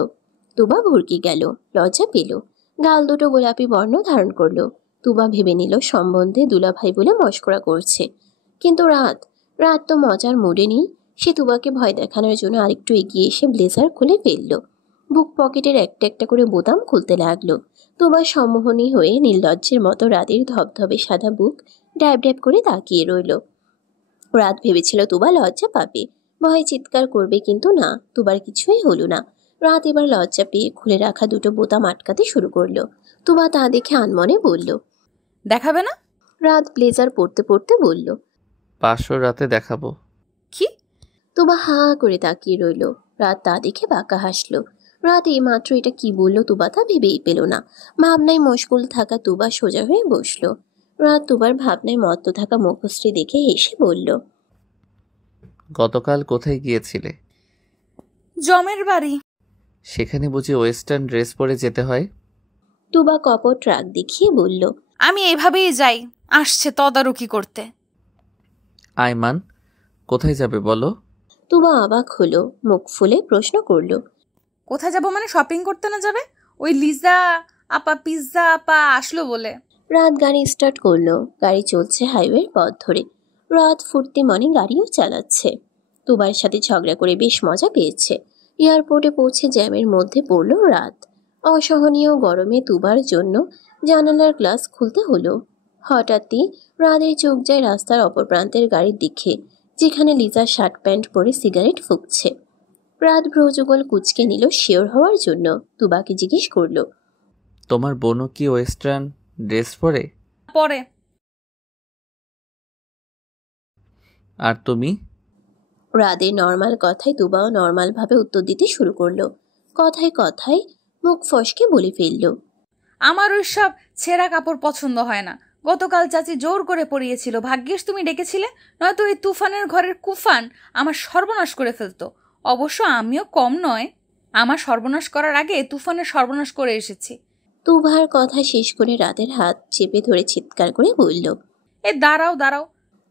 তুবা ভরকে গেল, লজ্জা পেল। গাল দুটো গোলাপি বর্ণ ধারণ করলো। তুবা ভেবে নিল সম্বন্ধে দুলাভাই বলে মশকরা করছে, কিন্তু রাত তো মজার মুডে নেই। সে তুবাকে ভয় দেখানোর জন্য আরেকটু এগিয়ে এসে ব্লেজার খুলে ফেলল। বুক পকেটের একটা একটা করে বোতাম খুলতে লাগলো। তুবা সম্মোহনী হয়ে নির্লজ্জের মতো রাতের ধবধবে সাদা বুক ড্যাব ড্যাব করে তাকিয়ে রইল। রাত ভেবেছিল তুবা লজ্জা পাবে, ভয়ে চিৎকার করবে, কিন্তু না, তুবার কিছুই হলো না। রাত এবার লজ্জা পেয়ে খুলে রাখা দুটো বোতাম আটকাতে শুরু করলো। তুবা তা দেখে আনমনে বলল, দেখাবে না? রাত ব্লেজার পরতে পরতে বলল, 500 রাতে দেখাবো। কি? তুবা হা করে তাকিয়ে রইল। রাত তা দেখে বাঁকা হাসলো। রাত এইমাত্র এটা কি বললো তুবা তা ভেবেই পেল না। ভাবনায় মশগুল থাকা তুবা সোজা হয়ে বসলো। রাত তুবার ভাবনায় মত্ত থাকা মুখশ্রী দেখে হেসে বলল, গতকাল কোথায় গিয়েছিলে? জমের বাড়ি। সেখানে বুঝি ওয়েস্টার্ন ড্রেস পরে যেতে হয়? তুবা কপট রাগ দেখিয়ে বলল, আমি এভাবেই যাই, আসছে তদারকি করতে। আয়মান কোথায় যাবে বলো? তুবা অবাক হলো, মুখ ফুলে প্রশ্ন করলো, কোথায় যাব মানে শপিং করতে না যাবে? ওই লিজা আপা পিৎজা আপা আসলো বলে। রাত গাড়ি স্টার্ট করলো। গাড়ি চলছে হাইওয়ের পথ ধরে। রাত ফুর্তি মনে গাড়িও চালাচ্ছে। তুবার সাথে ঝগড়া করে বেশ মজা পেয়েছে। এয়ারপোর্টে পৌঁছে জ্যামের মধ্যে পড়ল রাত। অসহনীয় গরমে তুবার জন্য জানালার গ্লাস খুলতে হলো। হঠাৎই রাতের চোখ যায় রাস্তার অপর প্রান্তের গাড়ির দিকে, যেখানে লিজা শার্ট প্যান্ট পরে সিগারেট ফুঁকছে। রাত ভ্রযুগল কুচকে নিল শিওর হওয়ার জন্য। তুবাকে জিজ্ঞেস করলো, তোমার বোনও কি ওয়েস্টার্ন ড্রেস পরে? পরে। আর তুমি? রাদের নর্মাল কথায় তুবাও নর্মাল ভাবে উত্তর দিতে শুরু করলো। কথায় কথায় মুখ ফসকে বলে ফেলল, আমার ওইসব ছেঁড়া কাপড় পছন্দ হয় না। গতকাল চাচি জোর করে পরিয়েছিল, ভাগ্যিস তুমি ডেকেছিলে, নয়তো এই তুফানের ঘরের কুফান আমার সর্বনাশ করে ফেলতো। অবশ্য আমিও কম নয়, আমার সর্বনাশ করার আগে তুফানের সর্বনাশ করে এসেছি। তুবার কথা শেষ করে রাতের হাত চেপে ধরে চিৎকার করে বলল, এ দাঁড়াও দাঁড়াও।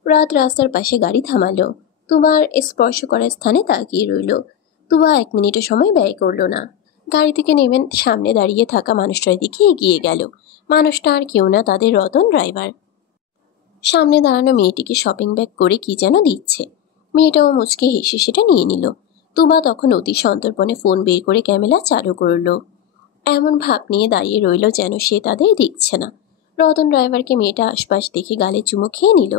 রাত রাস্তার পাশে গাড়ি থামালো। তুবার স্পর্শ করার স্থানে তাকিয়ে রইল। তুবা 1 মিনিটও সময় ব্যয় করলো না। গাড়ি থেকে নেমে সামনে দাঁড়িয়ে থাকা মানুষটার দিকে এগিয়ে গেল। মানুষটা আর কেউ না, তাদের রতন ড্রাইভার। সামনে দাঁড়ানো মেয়েটিকে শপিং ব্যাগ করে কি যেন দিচ্ছে। মেয়েটাও মুচকে হেসে সেটা নিয়ে নিল। তুবা তখন অতি সন্তর্পণে ফোন বের করে ক্যামেরা চালু করলো। এমন ভাব নিয়ে দাঁড়িয়ে রইল যেন সে তাদের দেখছে না। রতন ড্রাইভারকে মেয়েটা আশপাশ দেখে গালে চুমু খেয়ে নিল।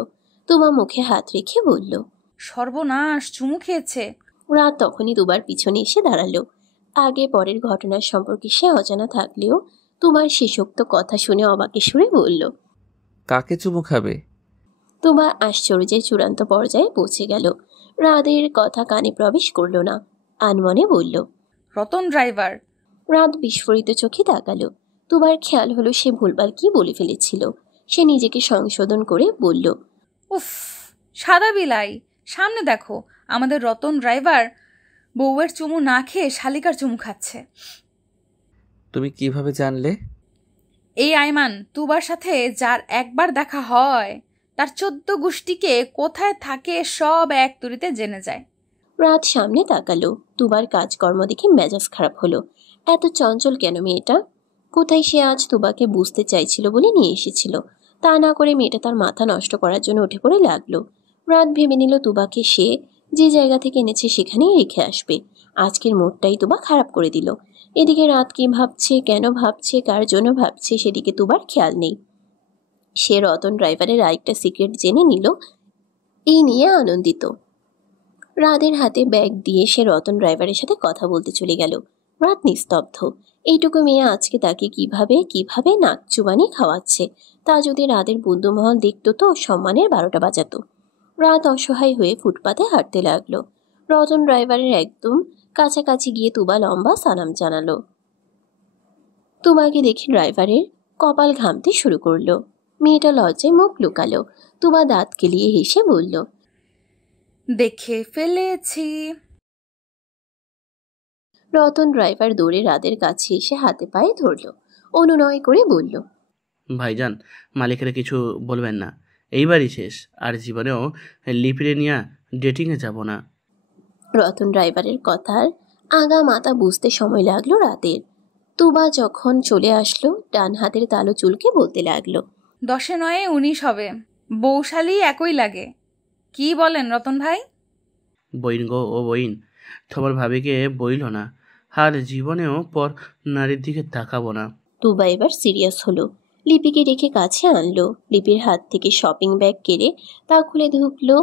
তুবা মুখে হাত রেখে বলল, সর্বনাশ, চুমু খেয়েছে। রাত তখনই তুবার পিছনে এসে দাঁড়ালো। আগে পরের ঘটনার সম্পর্কে সে অজানা থাকলেও তুবার শেষোক্ত কথা শুনে অবাকে সুরে বলল, কাকে চুমু খাবে? তুবা আশ্চর্যের চূড়ান্ত পর্যায়ে পৌঁছে গেল। রাদের কথা কানে প্রবেশ করল না। আনমনে বলল, রতন ড্রাইভার। রাত বিস্ফোরিত চোখে তাকালো। তুবার খেয়াল হলো সে ভুলভাল কি বলে ফেলেছিল। সে নিজেকে সংশোধন করে বলল, উফ, সাদা বিলাই, সামনে দেখো, আমাদের রতন ড্রাইভার বউয়ের চুমু না খেয়ে শালিকার চুমু খাচ্ছে। তুমি কিভাবে জানলে? এই আইমান, তুবার সাথে যার একবার দেখা হয় তার 14 গোষ্ঠীকে কোথায় থাকে সব এক তুড়িতে জেনে যায়। রাত সামনে তাকালো। তুবার কাজকর্ম দেখে মেজাজ খারাপ হলো। এত চঞ্চল কেন মেয়েটা? কোথায় সে আজ তুবাকে বুঝতে চাইছিল বলে নিয়ে এসেছিল। তা না করে মেয়েটা তার মাথা নষ্ট করার জন্য উঠে পড়ে লাগলো। রাত ভেবে নিল তুবাকে সে যে জায়গা থেকে এনেছে সেখানেই রেখে আসবে। আজকের মুডটাই তুবা খারাপ করে দিল। এদিকে রাত কি ভাবছে, কেন ভাবছে, কার জন্য ভাবছে সেদিকে তুবার খেয়াল নেই। সে রতন ড্রাইভারের আরেকটা সিক্রেট জেনে নিল, এই নিয়ে আনন্দিত। রাতের হাতে ব্যাগ দিয়ে সে রতন ড্রাইভারের সাথে কথা বলতে চলে গেল। রাত নিস্তব্ধ। এইটুকু মেয়ে আজকে তাকে কিভাবে নাক চুবানি খাওয়াচ্ছে, তা যদি রাতের বন্ধুমহল দেখত তো সম্মানের 12টা বাজাতো। রাত অসহায় হয়ে ফুটপাতে হাঁটতে লাগলো। রতন ড্রাইভারের একদম কাছাকাছি গিয়ে তুবা লম্বা সালাম জানালো। তুবাকে দেখে ড্রাইভারের কপাল ঘামতে শুরু করলো। মেয়েটা লজ্জায় মুখ লুকালো। তুবা দাঁত কেলিয়ে হেসে বলল, দেখে ফেলেছি। রতন ড্রাইভার দৌড়ে রাদের কাছে এসে হাতে পায়ে ধরল। অনুনয় করে বলল, ভাইজান, মালিকের কিছু বলবেন না, এইবারই শেষ, আর জীবনেও লিপিরে নিয়ে ডেটিংয়ে যাব না। রতন ড্রাইভারের কথার আগা মাথা বুঝতে সময় লাগলো রাতের। তুবা যখন চলে আসলো ডান হাতের তালু চুলকে বলতে লাগলো, 10 নয় 19 হবে, বৌশালী একই লাগে। কি বলেন রতন ভাই? বইন গো ও বইন, তোমার ভাবিকে বইল না, আর জীবনেও পর নারীর দিকে তাকাবো না। তুবা এবার সিরিয়াস হলো। লিপিকে রেখে কাছে আনলো। লিপির হাত থেকে শপিং ব্যাগ কেড়ে তা খুলে ঢুকলো।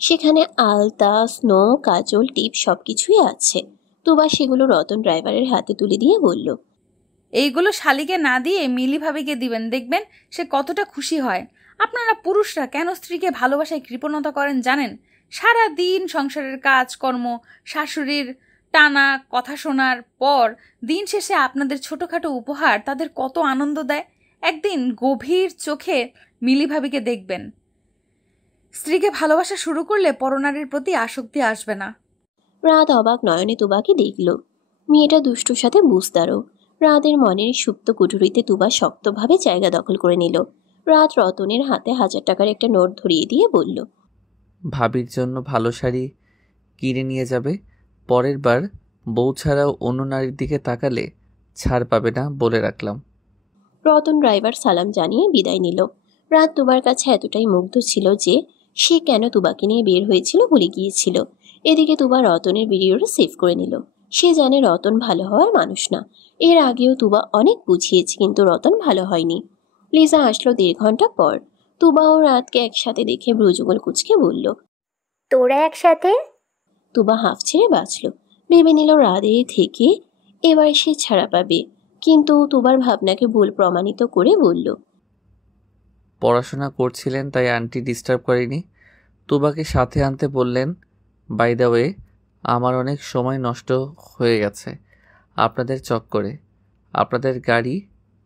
সেখানে আলতা, স্নো, কাজল, টিপ সবকিছুই আছে। তুবা সেগুলো রতন ড্রাইভারের হাতে তুলে দিয়ে বলল, এইগুলো শালিকে না দিয়ে মিলি ভাবিকে দিবেন, দেখবেন সে কতটা খুশি হয়। আপনারা পুরুষরা কেন স্ত্রীকে ভালোবাসায় কৃপণতা করেন জানেন? সারা দিন সংসারের কাজকর্ম, শাশুড়ির টানা কথা শোনার পর দিন শেষে আপনাদের ছোটোখাটো উপহার তাদের কত আনন্দ দেয়। একদিন গভীর চোখে মিলি ভাবিকে দেখবেন। স্ত্রীকে ভালোবাসা শুরু করলে পরনারীর প্রতি আসক্তি আসবে না। রাত অবাক নয়নে তুবাকে দেখল। মেয়েটা দুষ্টুর সাথে বুঝদারও। রাতের মনের সুপ্ত কুঠুরিতে তুবা শক্তভাবে জায়গা দখল করে নিল। রাত রতনের হাতে 1000 টাকার একটা নোট ধরিয়ে দিয়ে বলল, ভাবির জন্য ভালো শাড়ি কিনে নিয়ে যাবে। পরের বার বউ ছাড়াও অন্য নারীর দিকে তাকালে ছাড় পাবে না বলে রাখলাম। রতন ড্রাইভার সালাম জানিয়ে বিদায় নিল। রাত তুবার কাছে এতটাই মুগ্ধ ছিল যে সে কেন তুবাকে নিয়ে বের হয়েছিল ভুলে গিয়েছিল। এদিকে তুবা রতনের ভিডিওটা সেভ করে নিল। সে জানে রতন ভালো হওয়ার মানুষ না। এর আগেও তুবা অনেক বুঝিয়েছে, কিন্তু রতন ভালো হয়নি। লিজা আসলো 1.5 ঘন্টা পর। তুবা ও রাতকে একসাথে দেখে ভ্রুযুগল কুচকে বলল, তোরা একসাথে? তুবা হাঁফ ছেড়ে বাঁচল। ভেবে নিল রাদের থেকে এবার সে ছাড়া পাবে, কিন্তু তুবার ভাবনাকে ভুল প্রমাণিত করে বলল, পড়াশোনা করছিলেন তাই আন্টি ডিস্টার্ব করেনি। তুবাকে সাথে আনতে বললেন। বাই দ্য ওয়ে, আমার অনেক সময় নষ্ট হয়ে গেছে আপনাদের চক্করে। আপনাদের গাড়ি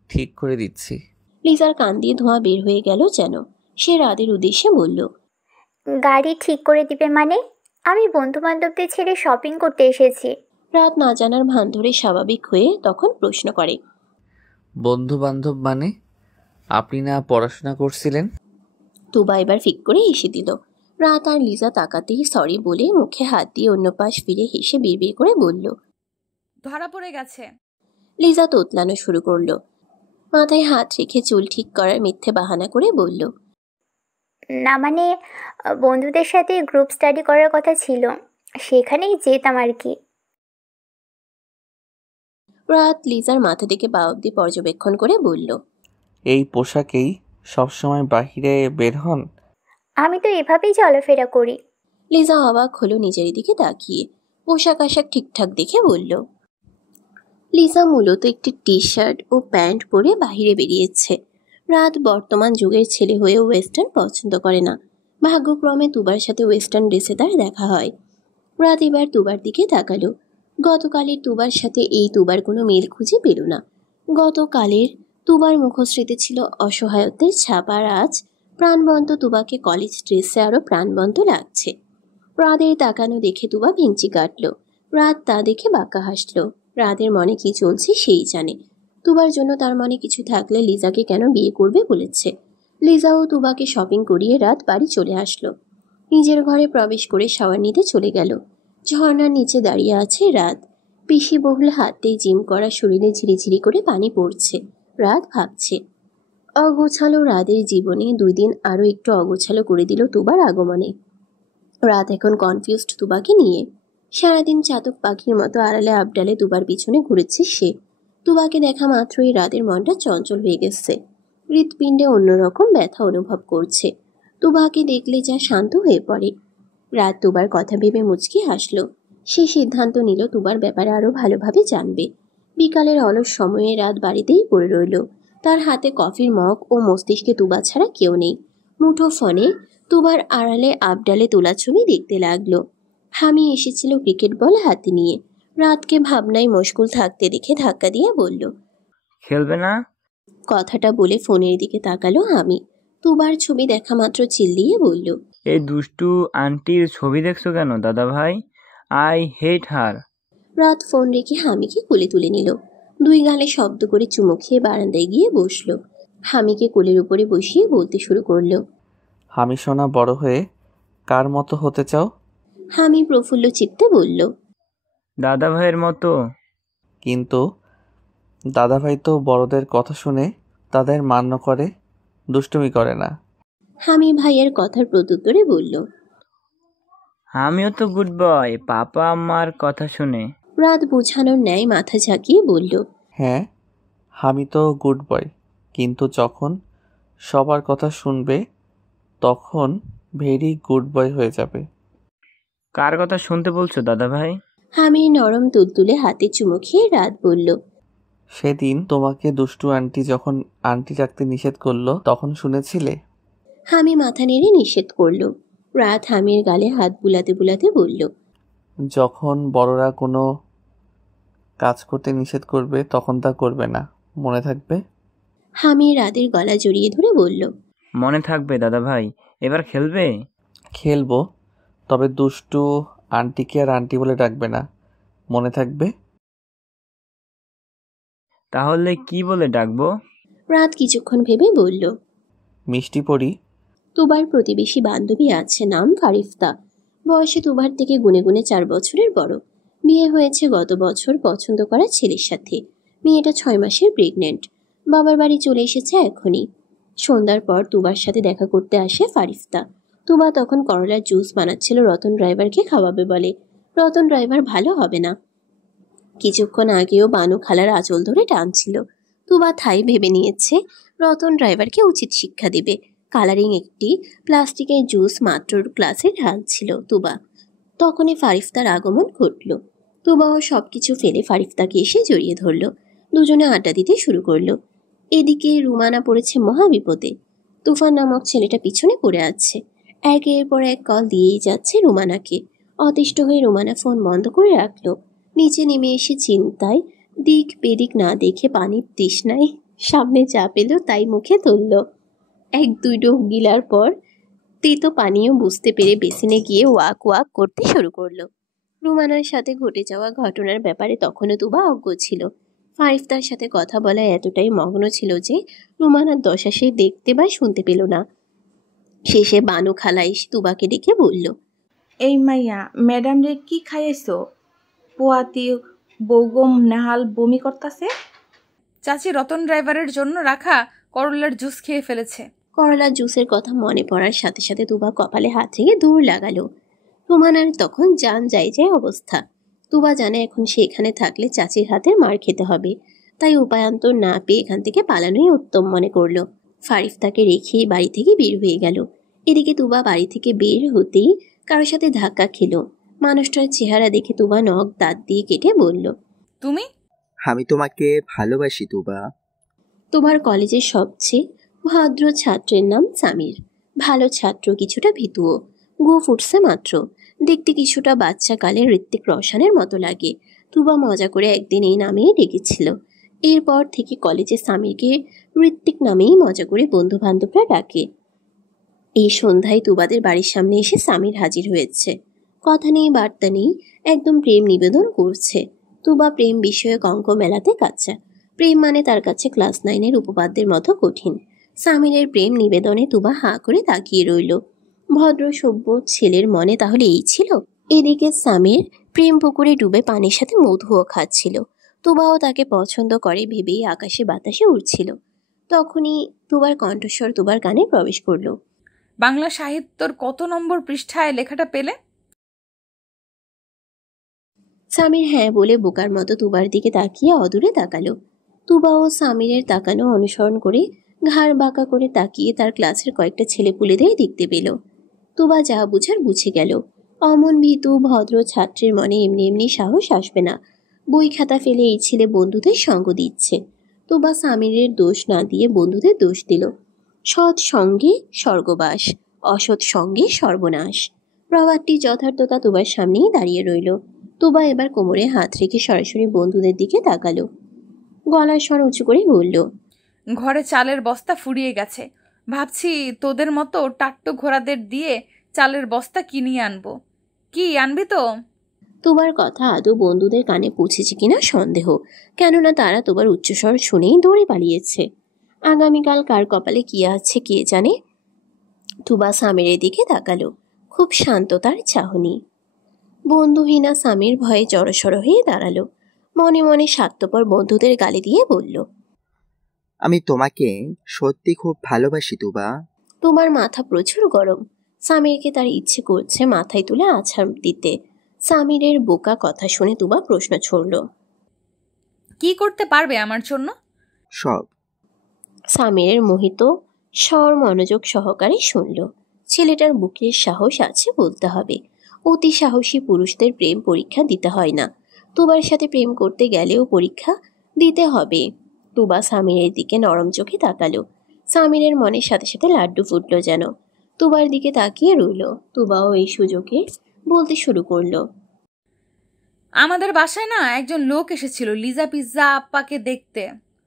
ঠিক করে দিচ্ছি। লিজার কান দিয়ে ধোঁয়া বের হয়ে গেল যেন। সে রাদের উদ্দেশ্যে বলল, গাড়ি ঠিক করে দিবে মানে? আমি বন্ধু বান্ধবদের ছেড়ে শপিং করতে এসেছি। রাত না জানার ভান ধরে স্বাভাবিক হয়ে তখন প্রশ্ন করে, বন্ধু বান্ধব মানে? আপনি না পড়াশোনা করছিলেন? তুবা এবার ফিক করে হেসে দিল। রাত আর লিজা তাকাতেই সরি বলে মুখে হাত দিয়ে অন্য পাশ ফিরে হেসে বিড়বিড় করে বলল। ধরা পড়ে গেছে। লিজা তোতলানো শুরু করলো। মাথায় হাত রেখে চুল ঠিক করার মিথ্যে বাহানা করে বলল। না মানে বন্ধুদের সাথে গ্রুপ স্টাডি করার কথা ছিল, সেখানেই যেতাম আর কি। রাত লিজার মাথা থেকে পা অব্দি পর্যবেক্ষণ করে বলল। এই পোশাকেই সবসময় বাহিরে বের হন? আমি তো এভাবেই চলাফেরা করি। লিজা অবাক হলো নিজের দিকে তাকিয়ে। পোশাক আশাক ঠিকঠাক দেখে বলল। লিজা মূলত একটি টি শার্ট ও প্যান্ট পরে বাহিরে বেরিয়েছে। রাত বর্তমান যুগের ছেলে হয়ে ওয়েস্টার্ন পছন্দ করে না। ভাগ্যক্রমে তুবার সাথে ওয়েস্টার্ন ড্রেসে তার দেখা হয়। রাত এবার তুবার দিকে তাকালো। গতকালের তুবার সাথে এই তুবার কোনো মিল খুঁজে পেল না। গতকালের তুবার মুখশ্রীতে ছিল অসহায়ত্বের ছাপ, আর আজ প্রাণবন্ত তুবাকে কলেজ ড্রেসে আরো প্রাণবন্ত লাগছে। রাদের তাকানো দেখে তুবা ভেঙচি কাটল। রাত তা দেখে বাঁকা হাসল। রাদের মনে কি চলছে সেই জানে। তুবার জন্য তার মনে কিছু থাকলে লিজাকে কেন বিয়ে করবে বলেছে। লিজা ও তুবাকে শপিং করিয়ে রাত বাড়ি চলে আসলো। নিজের ঘরে প্রবেশ করে শাওয়ার নিতে চলে গেল। ঝর্ণার নিচে দাঁড়িয়ে আছে রাত। পেশিবহুল হাতে জিম করা শরীরে ঝিরিঝিরি করে পানি পড়ছে। রাত ভাবছে। অগোছালো রাদের জীবনে 2 দিন আরো একটু অগোছালো করে দিল তুবার আগমনে। রাত এখন কনফিউজড তুবাকে নিয়ে। সারাদিন চাতক পাখির মতো আড়ালে আবডালে তুবার পিছনে ঘুরেছে সে। তুবাকে দেখা মাত্রই রাতের মনটা চঞ্চল হয়ে গেছে। হৃৎপিণ্ডে অন্যরকম ব্যথা অনুভব করছে। তুবাকে দেখলে যা শান্ত হয়ে পড়ে। রাত তুবার কথা ভেবে মুচকি হাসলো। সে সিদ্ধান্ত নিল তুবার ব্যাপারে আরো ভালোভাবে জানবে। বিকালের অলস সময়ে রাত বাড়িতেই পড়ে রইল। তার হাতে কফির মগ ও মস্তিষ্কে তুবা ছাড়া কেউ নেই। মুঠো ফোনে তুবার আড়ালে আবডালে তোলা ছবি দেখতে লাগলো। হামি এসেছিল ক্রিকেট বল হাতে নিয়ে। রাতকে ভাবনায় মশগুল থাকতে দেখে ধাক্কা দিয়ে বলল, খেলবে না? কথাটা বলে ফোনের দিকে তাকালো হামি। তুবার ছবি দেখা মাত্র চিল্লিয়ে বলল, এই দুষ্টু আন্টির ছবি দেখছো কেন দাদা ভাই? আই হেট হার। রাত ফোন রেখে হামিকে কোলে তুলে নিল। 2 গালে শব্দ করে চুমু খেয়ে বারান্দায় গিয়ে বসলো। হামিকে কোলের উপরে বসিয়ে বলতে শুরু করলো, হামি সোনা, বড় হয়ে কার মতো হতে চাও? হামি প্রফুল্ল চিত্তে বলল, দাদা ভাইয়ের মতো। কিন্তু দাদাভাই তো বড়দের কথা শুনে তাদের মান্য করে, দুষ্টুমি করে না। হামি ভাইয়ের কথার প্রত্যুত্তরে বলল, আমিও তো গুড বয়, পাপা আমার কথা শুনে। রাত বোঝানোর ন্যায় মাথা ঝাঁকিয়ে বলল, হ্যাঁ, আমি তো গুড বয়, কিন্তু যখন সবার কথা শুনবে তখন ভেরি গুড বয় হয়ে যাবে। কার কথা শুনতে বলছো দাদা ভাই? হামি নরম তুলতুলে হাতে চুমু খেয়ে রাত বলল, সেদিন তোমাকে দুষ্টু আন্টি যখন আন্টি ডাকতে নিষেধ করলো তখন শুনেছিলে? হামি মাথা নেড়ে নিষেধ করলো। রাত হামির গালে হাত বুলাতে বুলাতে বলল, যখন বড়রা কোনো কাজ করতে নিষেধ করবে তখন তা করবে না, মনে থাকবে। হামি রাতের গলা জড়িয়ে ধরে বলল, মনে থাকবে দাদা ভাই। এবার খেলবে? খেলবো, তবে দুষ্টু আন্টিকে আর আন্টি বলে ডাকবে না, মনে থাকবে। তাহলে কি বলে ডাকবো? রাত কিছুক্ষণ ভেবে বলল, মিষ্টি পড়ি। তুবার প্রতিবেশী বান্ধবী আছে, নাম ফারিফতা। বয়সে তুবার থেকে গুনে গুনে 4 বছরের বড়। বিয়ে হয়েছে গত বছর পছন্দ করা ছেলের সাথে। মেয়েটা 6 মাসের প্রেগনেন্ট। বাবার বাড়ি চলে এসেছে এখনই। সন্ধ্যার পর তুবার সাথে দেখা করতে আসে ফারিফতা। তুবা তখন করলার জুস বানাচ্ছিল, রতন ড্রাইভারকে খাওয়াবে বলে। রতন ড্রাইভার ভালো হবে না। কিছুক্ষণ আগেও বানু খালার আঁচল ধরে টানছিল। তুবা থাই ভেবে নিয়েছে রতন ড্রাইভারকে উচিত শিক্ষা দেবে। কালারিং একটি প্লাস্টিকের জুস মাত্র গ্লাসে ঢালছিল তুবা। তখনই ফারিফতার আগমন ঘটল। তুবাও সবকিছু ফেলে ফারিফতাকে এসে জড়িয়ে ধরল। দুজনে আড্ডা দিতে শুরু করলো। এদিকে রুমানা পড়েছে মহাবিপদে। তুফান নামক ছেলেটা পিছনে পড়ে আছে। একের পর এক কল দিয়েই যাচ্ছে রুমানাকে। অতিষ্ঠ হয়ে রুমানা ফোন বন্ধ করে রাখলো। নিচে নেমে এসে চিন্তায় দিক বেদিক না দেখে পানির তৃষ্ণায় সামনে যা পেল তাই মুখে তুলল। 1-2 ডোক গিলার পর তেতো পানীয় বুঝতে পেরে বেসিনে গিয়ে ওয়াক ওয়াক করতে শুরু করলো। রুমানার সাথে ঘটে যাওয়া ঘটনার ব্যাপারে তখনও তুবা অজ্ঞ ছিল। ফারিফতার সাথে কথা বলায় এতটাই মগ্ন ছিল যে রুমানার দশা সে দেখতে বা শুনতে পেল না। শেষে বানু খালা এসে তুবাকে ডেকে বলল, এই মাইয়া ম্যাডাম রে কি খাইয়েছো? পোয়াতি বৌগম নাহাল বমি করতাছে। চাচি রতন ড্রাইভারের জন্য রাখা করলার জুস খেয়ে ফেলেছে। করলার জুসের কথা মনে পড়ার সাথে সাথে তুবা কপালে হাত রেখে দৌড় লাগালো। রুমানার তখন জান যায় অবস্থা। তুবা জানে এখন সে এখানে থাকলে চাচির হাতের মার খেতে হবে, তাই উপায়ান্তর না পেয়ে এখান থেকে পালানোই উত্তম মনে করলো। ফারিফ তাকে রেখে বাড়ি থেকে বের হয়ে গেল। এদিকে তুবা বাড়ি থেকে বের হতেই কারোর সাথে ধাক্কা খেলো। মানুষটার চেহারা দেখে তুবা নখ দাঁত দিয়ে কেটে বলল, তুমি? আমি তোমাকে ভালোবাসি তুবা। তোমার কলেজের সবচেয়ে ভদ্র ছাত্রের নাম সামির। ভালো ছাত্র, কিছুটা ভীতুও। গো ফুটছে মাত্র। দেখতে কিছুটা বাচ্চা কালে ঋত্বিক রোশনের মতো লাগে। তুবা মজা করে একদিন এই নামেই ডেকেছিল। এরপর থেকে কলেজে সামিরকে ঋত্বিক নামেই মজা করে বন্ধু বান্ধবরা ডাকে। এই সন্ধ্যায় তুবাদের বাড়ির সামনে এসে সামির হাজির হয়েছে। কথা নেই বার্তা নেই, একদম প্রেম নিবেদন করছে। তুবা প্রেম বিষয়ক অঙ্ক মেলাতে কাচ্চা। প্রেম মানে তার কাছে ক্লাস 9-এর উপপাদ্যের মতো কঠিন। সামিরের প্রেম নিবেদনে তুবা হাঁ করে তাকিয়ে রইল। ভদ্র সভ্য ছেলের মনে তাহলে এই ছিল? এদিকে সামির প্রেম পুকুরে ডুবে পানির সাথে মধুও খাচ্ছিল। তুবাও তাকে পছন্দ করে ভেবেই আকাশে বাতাসে উড়ছিল। তখনই তুবার কণ্ঠস্বর তুবার কানে প্রবেশ করল। বাংলা সাহিত্যর কত নম্বর পৃষ্ঠায় লেখাটা পেলে? সামির হ্যাঁ বলে বোকার মতো তুবার দিকে তাকিয়ে অদূরে তাকালো। তুবাও সামিরের তাকানো অনুসরণ করে ঘাড় বাঁকা করে তাকিয়ে তার ক্লাসের কয়েকটা ছেলেপুলেদের দেখতে পেল। তুবা যা বুঝার বুঝে গেল। অমন ভীতু ভদ্র ছাত্রের মনে এমনি এমনি সাহস আসবে না। বই খাতা ফেলে এই ছেলে বন্ধুদের সঙ্গ দিচ্ছে। তুবা সামিরের দোষ না দিয়ে বন্ধুদের দোষ দিল। সৎ সঙ্গে স্বর্গবাস, অসৎ সঙ্গে সর্বনাশ। প্রবাদটি যথার্থতা তুবার সামনেই দাঁড়িয়ে রইল। তুবা এবার কোমরে হাত রেখে সরাসরি বন্ধুদের দিকে তাকালো। গলার স্বর উঁচু করে বলল, ঘরে চালের বস্তা ফুরিয়ে গেছে। ভাবছি তোদের মতো টাট্টু ঘোড়াদের দিয়ে চালের বস্তা কিনিয়ে আনবো। কি আনবি তো? তুবার কথা আদৌ বন্ধুদের কানে পৌঁছেছে কিনা সন্দেহ, কেননা তারা তুবার উচ্চস্বর শুনেই দৌড়ে পালিয়েছে। আগামীকাল কার কপালে কি আছে কে জানে। তুবা সামিরের দিকে তাকালো। খুব শান্ত তার চাহনি। বন্ধুহীনা সামির ভয়ে জড়সড় হয়ে দাঁড়ালো। মনে মনে স্বার্থপর বন্ধুদের গালি দিয়ে বলল, আমি তোমাকে সত্যি খুব ভালোবাসি তুবা। তোমার মাথা প্রচুর গরম। সামিরকে তার ইচ্ছে করছে মাথায় তুলে আছাড় দিতে। সামিরের বোকা কথা শুনে তুবা প্রশ্ন ছড়ল, কি করতে পারবে আমার জন্য? সব। সামিরের মোহিত স্বর মনোযোগ সহকারে শুনল। ছেলেটার বুকের সাহস আছে বলতে হবে। অতি সাহসী পুরুষদের প্রেম পরীক্ষা দিতে হয় না। তুবার সাথে প্রেম করতে গেলেও পরীক্ষা দিতে হবে। তুবা সামিরের দিকে নরম চোখে তাকালো। সামিরের মনের সাথে সাথে লাড্ডু ফুটলো যেন। তুবার দিকে তাকিয়ে রইল। তুবাও এই সুযোগে বলতে শুরু করলো, আমাদের বাসায় না একজন লোক এসেছিল লিজা পিৎজা আপ্পাকে দেখতে।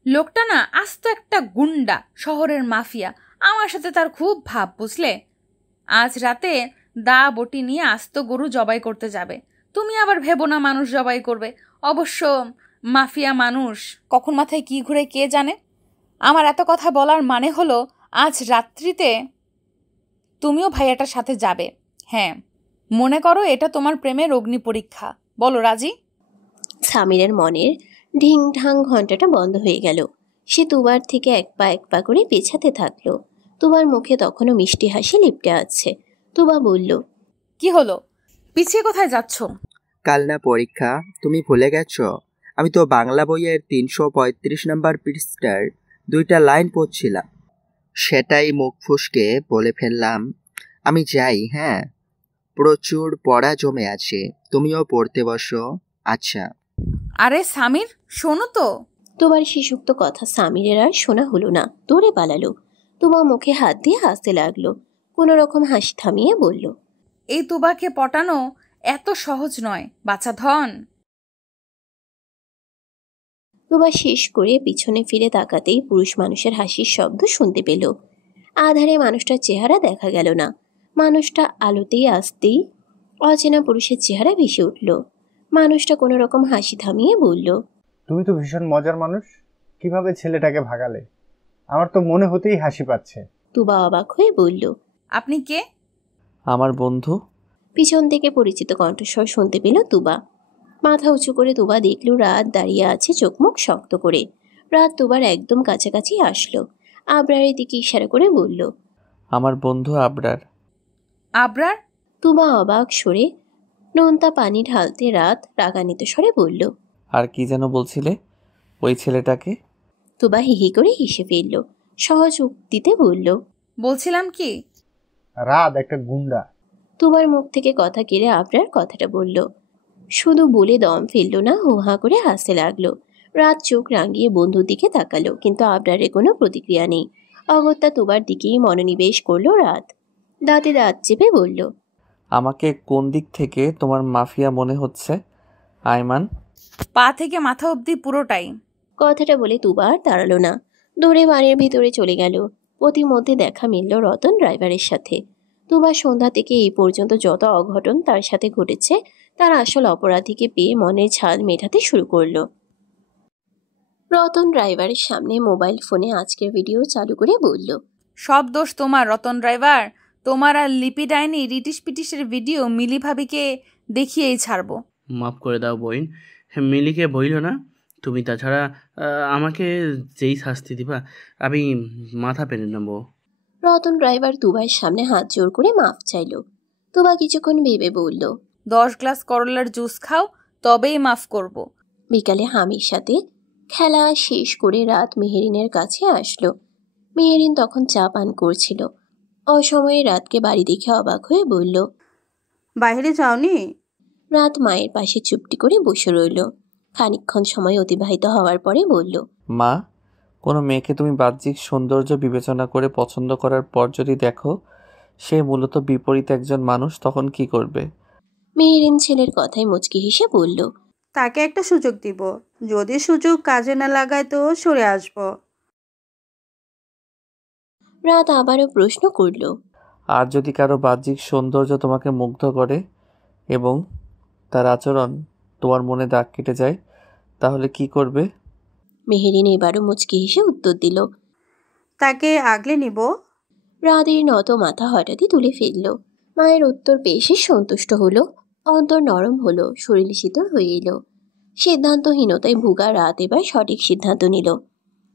লোকটা না আস্ত একটা গুন্ডা, শহরের মাফিয়া। আমার সাথে তার খুব ভাব, বুঝলে? আজ রাতে দা বটি নিয়ে আস্ত গরু জবাই করতে যাবে। তুমি আবার ভেবো না মানুষ জবাই করবে। অবশ্য মাফিয়া মানুষ, কখন মাথায় কি ঘুরে কে জানে। আমার এত কথা বলার মানে হলো আজ রাত্রিতে তুমিও ভাইয়াটার সাথে যাবে। হ্যাঁ, মনে করো এটা তোমার প্রেমের অগ্নি পরীক্ষা। বলো রাজি? সামিরের মনের ঢিং ঢাং ঘন্টাটা বন্ধ হয়ে গেল। সে তুবার থেকে এক পা করে পেছাতে থাকলো। তুবার মুখে তখনও মিষ্টি হাসি লিপটে আছে। তুবা বলল, কি হলো? পিছিয়ে কোথায় যাচ্ছ? কাল না পরীক্ষা, তুমি ভুলে গেছো? আমি তো বাংলা বইয়ের 335 নম্বর পৃষ্ঠার 2টা লাইন পড়ছিলাম, সেটাই মুখ ফুসকে বলে ফেললাম। আমি যাই। হ্যাঁ, প্রচুর পড়া জমে আছে, তুমিও পড়তে বসো। আচ্ছা। আরে সামির, শোনো তো। তুবার শিশুক্ত কথা সামিরের আর শোনা হলো না। দৌড়ে পালালো। তুবা মুখে হাত দিয়ে হাসতে লাগলো। কোনো রকম হাসি থামিয়ে বলল, এই তুবাকে পটানো এত সহজ নয় বাছা ধন। তুবা শেষ করে পিছনে ফিরে তাকাতেই পুরুষ মানুষের হাসির শব্দ শুনতে পেল। আধারে মানুষটার চেহারা দেখা গেল না। মানুষটা আলোতেই আসতেই অচেনা পুরুষের চেহারা ভেসে উঠল। মানুষটা কোনো রকম হাসি থামিয়ে বলল, তুমি তো ভীষণ মজার মানুষ। কিভাবে ছেলেটাকে ভাগালে? আমার তো মনে হতেই হাসি পাচ্ছে। তুবা অবাক হয়ে বলল, আপনি কে? আমার বন্ধু। পিছন থেকে পরিচিত কণ্ঠস্বর শুনতে পেল তুবা। মাথা উঁচু করে তুবা দেখল রাত দাঁড়িয়ে আছে চোখ মুখ শক্ত করে। রাত তুবার একদম কাছাকাছি আসলো। আবরারের দিকে ইশারা করে বলল, আমার বন্ধু আবরার। আবরার? তুবা অবাক সরে নোনতা পানি ঢালতে রাত রাগান্বিত স্বরে বলল, আর কি যেন বলছিলে ওই ছেলেটাকে? তুবা হিহি করে হেসে ফেলল। সহজ উক্তিতে বলল, বলছিলাম কি, রাত একটা গুন্ডা। তুবার মুখ থেকে কথা কেড়ে আবরার কথাটা বলল। শুধু বলে দম ফেলল না, হোহা করে হাসতে লাগলো। রাত চোখ রাঙিয়ে বন্ধুর দিকে তাকালো, কিন্তু আবরারের কোনো প্রতিক্রিয়া নেই। অগত্যা তুবার দিকেই মনোনিবেশ করলো রাত। দাঁতে দাঁত চেপে বলল, আমাকে কোন দিক থেকে তোমার মাফিয়া মনে হচ্ছে আয়মান? পা থেকে মাথা অবধি পুরোটাই। কথাটা বলে তুবা আর দাঁড়ালো না, দৌড়ে বাড়ির ভিতরে চলে গেল। প্রতিমধ্যে দেখা মিলল রতন ড্রাইভারের সাথে। তুবা সন্ধ্যা থেকে এই পর্যন্ত যত অঘটন তার সাথে ঘটেছে তার আসল অপরাধীকে পেয়ে মনের ঝাল মেটাতে শুরু করলো। রতন ড্রাইভারের সামনে মোবাইল ফোনে আজকের ভিডিও চালু করে বলল, সব দোষ তোমার রতন ড্রাইভার। তোমার আর লিপি ডাইনি রিটিশ পিটিশের ভিডিও মিলি ভাবিকে দেখিয়েই ছাড়বো। মাফ করে দাও বোন, মিলিকে বইল না তুমি। তাছাড়া আমাকে যেই শাস্তি দিবা আমি মাথা পেরে নেবো। রতন ড্রাইভার তুবার সামনে হাত জোর করে মাফ চাইল। তুবা কিছুক্ষণ ভেবে বলল, 10 গ্লাস করলার জুস খাও, তবেই মাফ করব। বিকালে হামির সাথে খেলা শেষ করে রাত মেহেরিনের কাছে আসলো। মেহেরিন তখন চা পান করছিল। অসময়ে রাতকে বাড়ি দেখে অবাক হয়ে বলল, বাইরে যাওনি? রাত মায়ের পাশে চুপটি করে বসে রইল। খানিকক্ষণ সময় অতিবাহিত হওয়ার পরে বলল, মা, কোনো মেয়েকে তুমি বাহ্যিক সৌন্দর্য বিবেচনা করে পছন্দ করার পর যদি দেখো সে মূলত বিপরীত একজন মানুষ, তখন কি করবে? মেহেরিন ছেলের কথায় মুচকি হেসে বলল, তাকে একটা সুযোগ দিব, যদি সুযোগ কাজে না লাগায় তো সরে আসব। রাত আবারও প্রশ্ন করল, আর যদি কারো বাহ্যিক সৌন্দর্য তোমাকে মুগ্ধ করে এবং তার আচরণ তোমার মনে দাগ কেটে যায়, তাহলে কি করবে? মেহেরিন এবারও মুচকি হেসে উত্তর দিল, তাকে আগলে নিব। রাতের নত মাথা হঠাৎই তুলে ফেলল। মায়ের উত্তর পেয়ে সে সন্তুষ্ট হলো। অন্তর নরম হলো, শরীর শীতল হয়ে এলো। সিদ্ধান্তহীনতায় ভুগা রাত এবার সঠিক সিদ্ধান্ত নিল।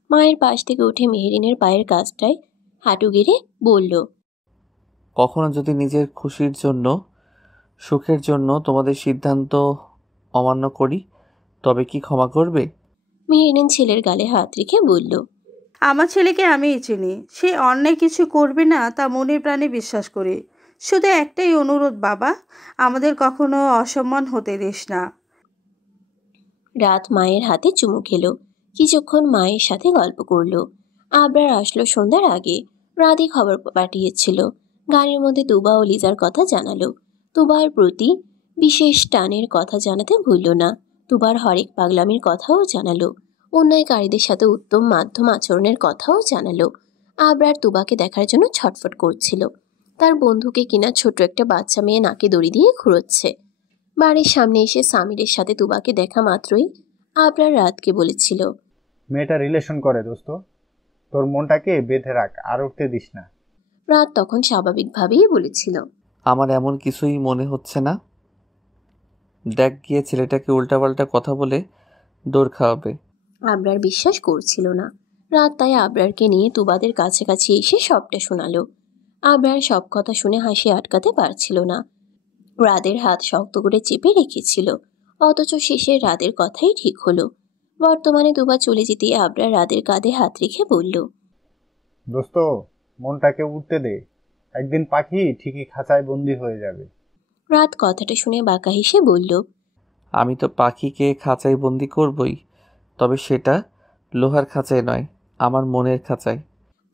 মায়ের পাশ থেকে উঠে মেহেরিনের পায়ের কাছটায় হাঁটু গেড়ে বলল, কখনো যদি নিজের খুশির জন্য, সুখের জন্য তোমাদের সিদ্ধান্ত অমান্য করি, তবে কি ক্ষমা করবে? মেহেরিন ছেলের গালে হাত রেখে বলল, আমার ছেলেকে আমিই চিনি, সে অন্যায় কিছু করবে না তা মনে প্রাণে বিশ্বাস করি। শুধু একটাই অনুরোধ বাবা, আমাদের কখনো অসম্মান হতে দিস না। রাত মায়ের হাতে চুমু খেলো। কিছুক্ষণ মায়ের সাথে গল্প করলো। আবরার আসলো সন্ধ্যার আগে। রাতই খবর পাঠিয়েছিল। গাড়ির মধ্যে তুবা ও লিজার কথা জানালো। তুবার প্রতি বিশেষ টানের কথা জানাতে ভুলল না। তুবার হরেক পাগলামির কথাও জানালো। অন্যায়কারীদের সাথে উত্তম মাধ্যম আচরণের কথাও জানালো। আবরার তুবাকে দেখার জন্য ছটফট করছিল। তার বন্ধুকে কিনা ছোট একটা বাচ্চা মেয়ে নাকে দড়ি দিয়ে ঘুরোচ্ছে। বাড়ির সামনে এসে সামিরের সাথে তুবাকে দেখা মাত্রই আবরার রাতকে বলেছিল, মেয়েটা রিলেশন করে দোস্ত, তোর মনটাকে বেঁধে রাখ, আর উঠতে দিস না। রাত তখন স্বাভাবিকভাবেই বলেছিল, আমার এমন কিছুই মনে হচ্ছে না। দেখ গিয়ে ছেলেটাকে উল্টাপাল্টা কথা বলে দৌড় খাওয়াবে। আবরার বিশ্বাস করছিল না। রাত তাই আবরারকে নিয়ে তুবাদের কাছাকাছি এসে সবটা শোনালো। আবরার সব কথা শুনে হাসি আটকাতে পারছিল না। রাদের হাত শক্ত করে চেপে রেখেছিল, অথচ শেষে রাদের কথাই ঠিক হলো। বর্তমানে তুবা চলে যেতে আবরার রাদের কাঁধে হাত রেখে বলল, দোস্ত, মনটাকে উঠতে দে, একদিন পাখি ঠিকই খাঁচায় বন্দি হয়ে যাবে। রাত কথাটা শুনে বাঁকা হেসে বলল, আমি তো পাখিকে খাঁচায় বন্দি করবই, তবে সেটা লোহার খাঁচায় নয়, আমার মনের খাঁচায়।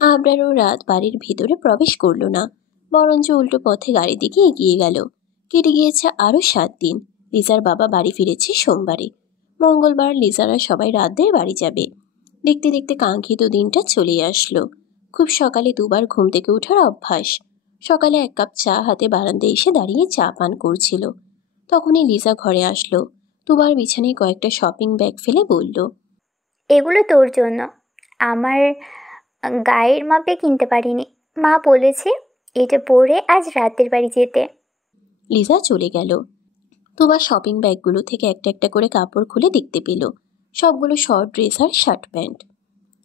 আবরার ও রাত বাড়ির ভিতরে প্রবেশ করলো না, বরঞ্চ উল্টো পথে গাড়ির দিকে এগিয়ে গেল। কেটে গিয়েছে আরো 7 দিন। লিজার বাবা বাড়ি ফিরেছে সোমবারে। মঙ্গলবার লিজারা সবাই রাতদের বাড়ি যাবে। দেখতে দেখতে কাঙ্ক্ষিত দিনটা চলে আসলো। খুব সকালে দুবার ঘুম থেকে ওঠার অভ্যাস। সকালে 1 কাপ চা হাতে বারান্দায় এসে দাঁড়িয়ে চা পান করছিল। তখনই লিজা ঘরে আসলো। দুবার বিছানায় কয়েকটা শপিং ব্যাগ ফেলে বলল, এগুলো তোর জন্য। আমার গায়ের মাপে কিনতে পারিনি। মা বলেছে এটা পরে আজ রাতের বাড়ি যেতে। লিজা চলে গেল। তুবা শপিং ব্যাগগুলো থেকে একটা একটা করে কাপড় খুলে দেখতে পেল। সবগুলো শর্ট ড্রেস আর শার্ট প্যান্ট।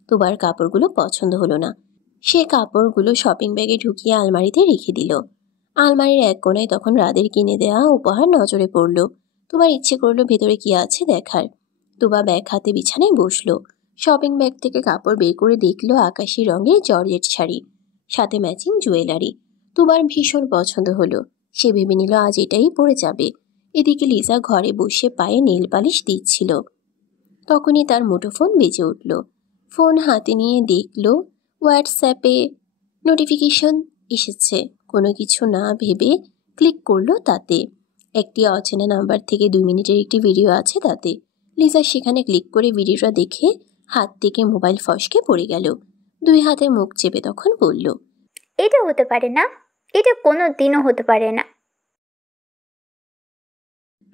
তুবার কাপড়গুলো পছন্দ হলো না। সে কাপড়গুলো শপিং ব্যাগে ঢুকিয়ে আলমারিতে রেখে দিল। আলমারির এক কোণায় তখন রাদের কিনে দেওয়া উপহার নজরে পড়ল। তুবার ইচ্ছে করলো ভেতরে কি আছে দেখার। তুবা ব্যাগ হাতে বিছানায় বসলো। শপিং ব্যাগ থেকে কাপড় বের করে দেখলো আকাশি রঙের জর্জেট শাড়ি, সাথে ম্যাচিং জুয়েলারি। তুবার ভীষণ পছন্দ হলো। সে ভেবে নিল আজ এটাই পরে যাবে। এদিকে লিজা ঘরে বসে পায়ে নেল পালিশ দিচ্ছিল। তখনই তার মুঠোফোন বেজে উঠল। ফোন হাতে নিয়ে দেখল হোয়াটসঅ্যাপে নোটিফিকেশন এসেছে। কোনো কিছু না ভেবে ক্লিক করলো তাতে। একটি অচেনা নাম্বার থেকে 2 মিনিটের একটি ভিডিও আছে তাতে। লিজা সেখানে ক্লিক করে ভিডিওটা দেখে হাত থেকে মোবাইল ফসকে পড়ে গেল। 2 হাতে মুখ চেপে তখন বলল, এটা হতে পারে না, এটা কোনো দিনও হতে পারে না।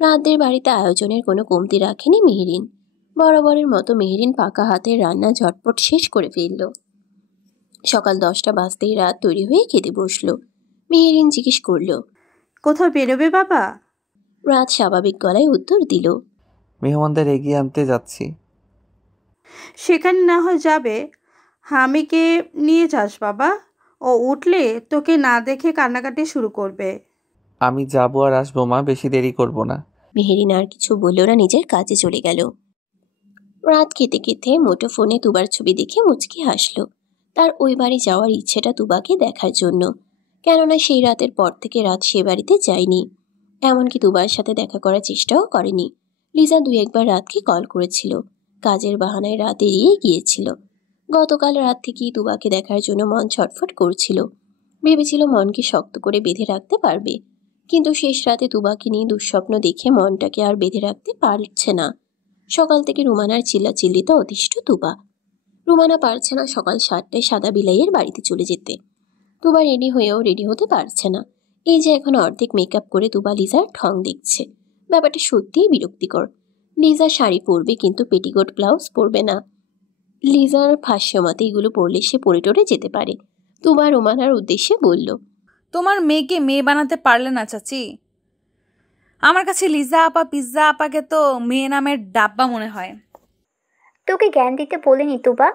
রাতদের বাড়িতে আয়োজনের কোনো কমতি রাখেনি মেহেরিন। বরাবরের মতো মেহেরিন পাকা হাতের রান্না ঝটপট শেষ করে ফেলল। সকাল 10টা বাজতেই রাত তৈরি হয়ে খেতে বসলো। মেহেরিন জিজ্ঞেস করল, কোথাও বেরোবে বাবা? রাত স্বাভাবিক গলায় উত্তর দিল, মেহমানদের এগিয়ে আনতে যাচ্ছি। সেখানে না হয় যাবে, হামিকে নিয়ে যাস বাবা। ও উঠলে তোকে না দেখে কান্নাকাটি শুরু করবে। আমি যাবো আর আসবো মা, বেশি দেরি করব না। মেহেরিন আর কিছু বলল না, নিজের কাজে চলে গেল। রাত খেতে খেতে মুঠোফোনে তুবার ছবি দেখে মুচকি হাসল। তার ওই বাড়ি যাওয়ার ইচ্ছেটা তুবাকে দেখার জন্য, কেননা সেই রাতের পর থেকে রাত সে বাড়িতে যায়নি। এমনকি তুবার সাথে দেখা করার চেষ্টাও করেনি। লিজা 2-1 বার রাতকে কল করেছিল। কাজের বাহানায় রাত এড়িয়ে গিয়েছিল। গতকাল রাত থেকেই তুবাকে দেখার জন্য মন ছটফট করছিল। ভেবেছিল মনকে শক্ত করে বেঁধে রাখতে পারবে, কিন্তু শেষ রাতে তুবাকে নিয়ে দুঃস্বপ্ন দেখে মনটাকে আর বেঁধে রাখতে পারছে না। সকাল থেকে রুমানার চিল্লাচিল্লিতে অতিষ্ঠ তুবা। রুমানা পারছে না সকাল 7টায় সাদা বিলাইয়ের বাড়িতে চলে যেতে। তুবা রেডি হয়েও রেডি হতে পারছে না। এই যে এখন অর্ধেক মেকআপ করে তুবা লিজার ঠং দেখছে। ব্যাপারটা সত্যিই বিরক্তিকর। লিজা শাড়ি পরবে কিন্তু পেটিকোট ব্লাউজ পরবে না। লিজার ভাষ্য মতে এগুলো পরলে সে পরে টরে যেতে পারে। তুবা রুমানার উদ্দেশ্যে বলল, তোমার মেয়েকে মেয়ে বানাতে পারলে না চাচি। আমার কাছে লিজা আপা পিৎজা আপাকে তো মেয়ে নামের ডাব্বা মনে হয়। তোকে জ্ঞান দিতে বলিনি তুবা,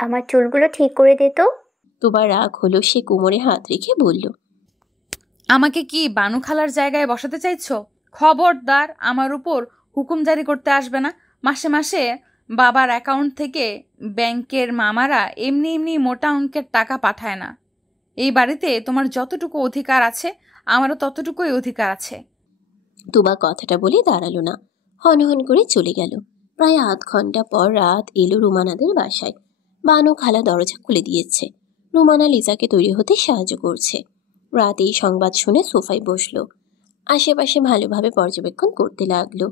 আমার চুলগুলো ঠিক করে দে তো। তুবা রাগ হলো। সে কোমরে হাত রেখে বলল, আমাকে কি বানু খালার জায়গায় বসাতে চাইছো? খবরদার আমার উপর হুকুম জারি করতে আসবে না। মাসে মাসে বাবার অ্যাকাউন্ট থেকে ব্যাংকের মামারা এমনি এমনি মোটা অঙ্কের টাকা পাঠায় না। এই বাড়িতে তোমার যতটুকু অধিকার আছে আমারও ততটুকুই অধিকার আছে। তুবা কথাটা বলে দাঁড়ালো না, হনহন করে চলে গেল। প্রায় আধ ঘন্টা পর রাত এলো রুমানাদের বাসায়। বানু খালা দরজা খুলে দিয়েছে। রুমানা লিজাকে তৈরি হতে সাহায্য করছে। রাত এই সংবাদ শুনে সোফায় বসলো। আশেপাশে ভালোভাবে পর্যবেক্ষণ করতে লাগলো।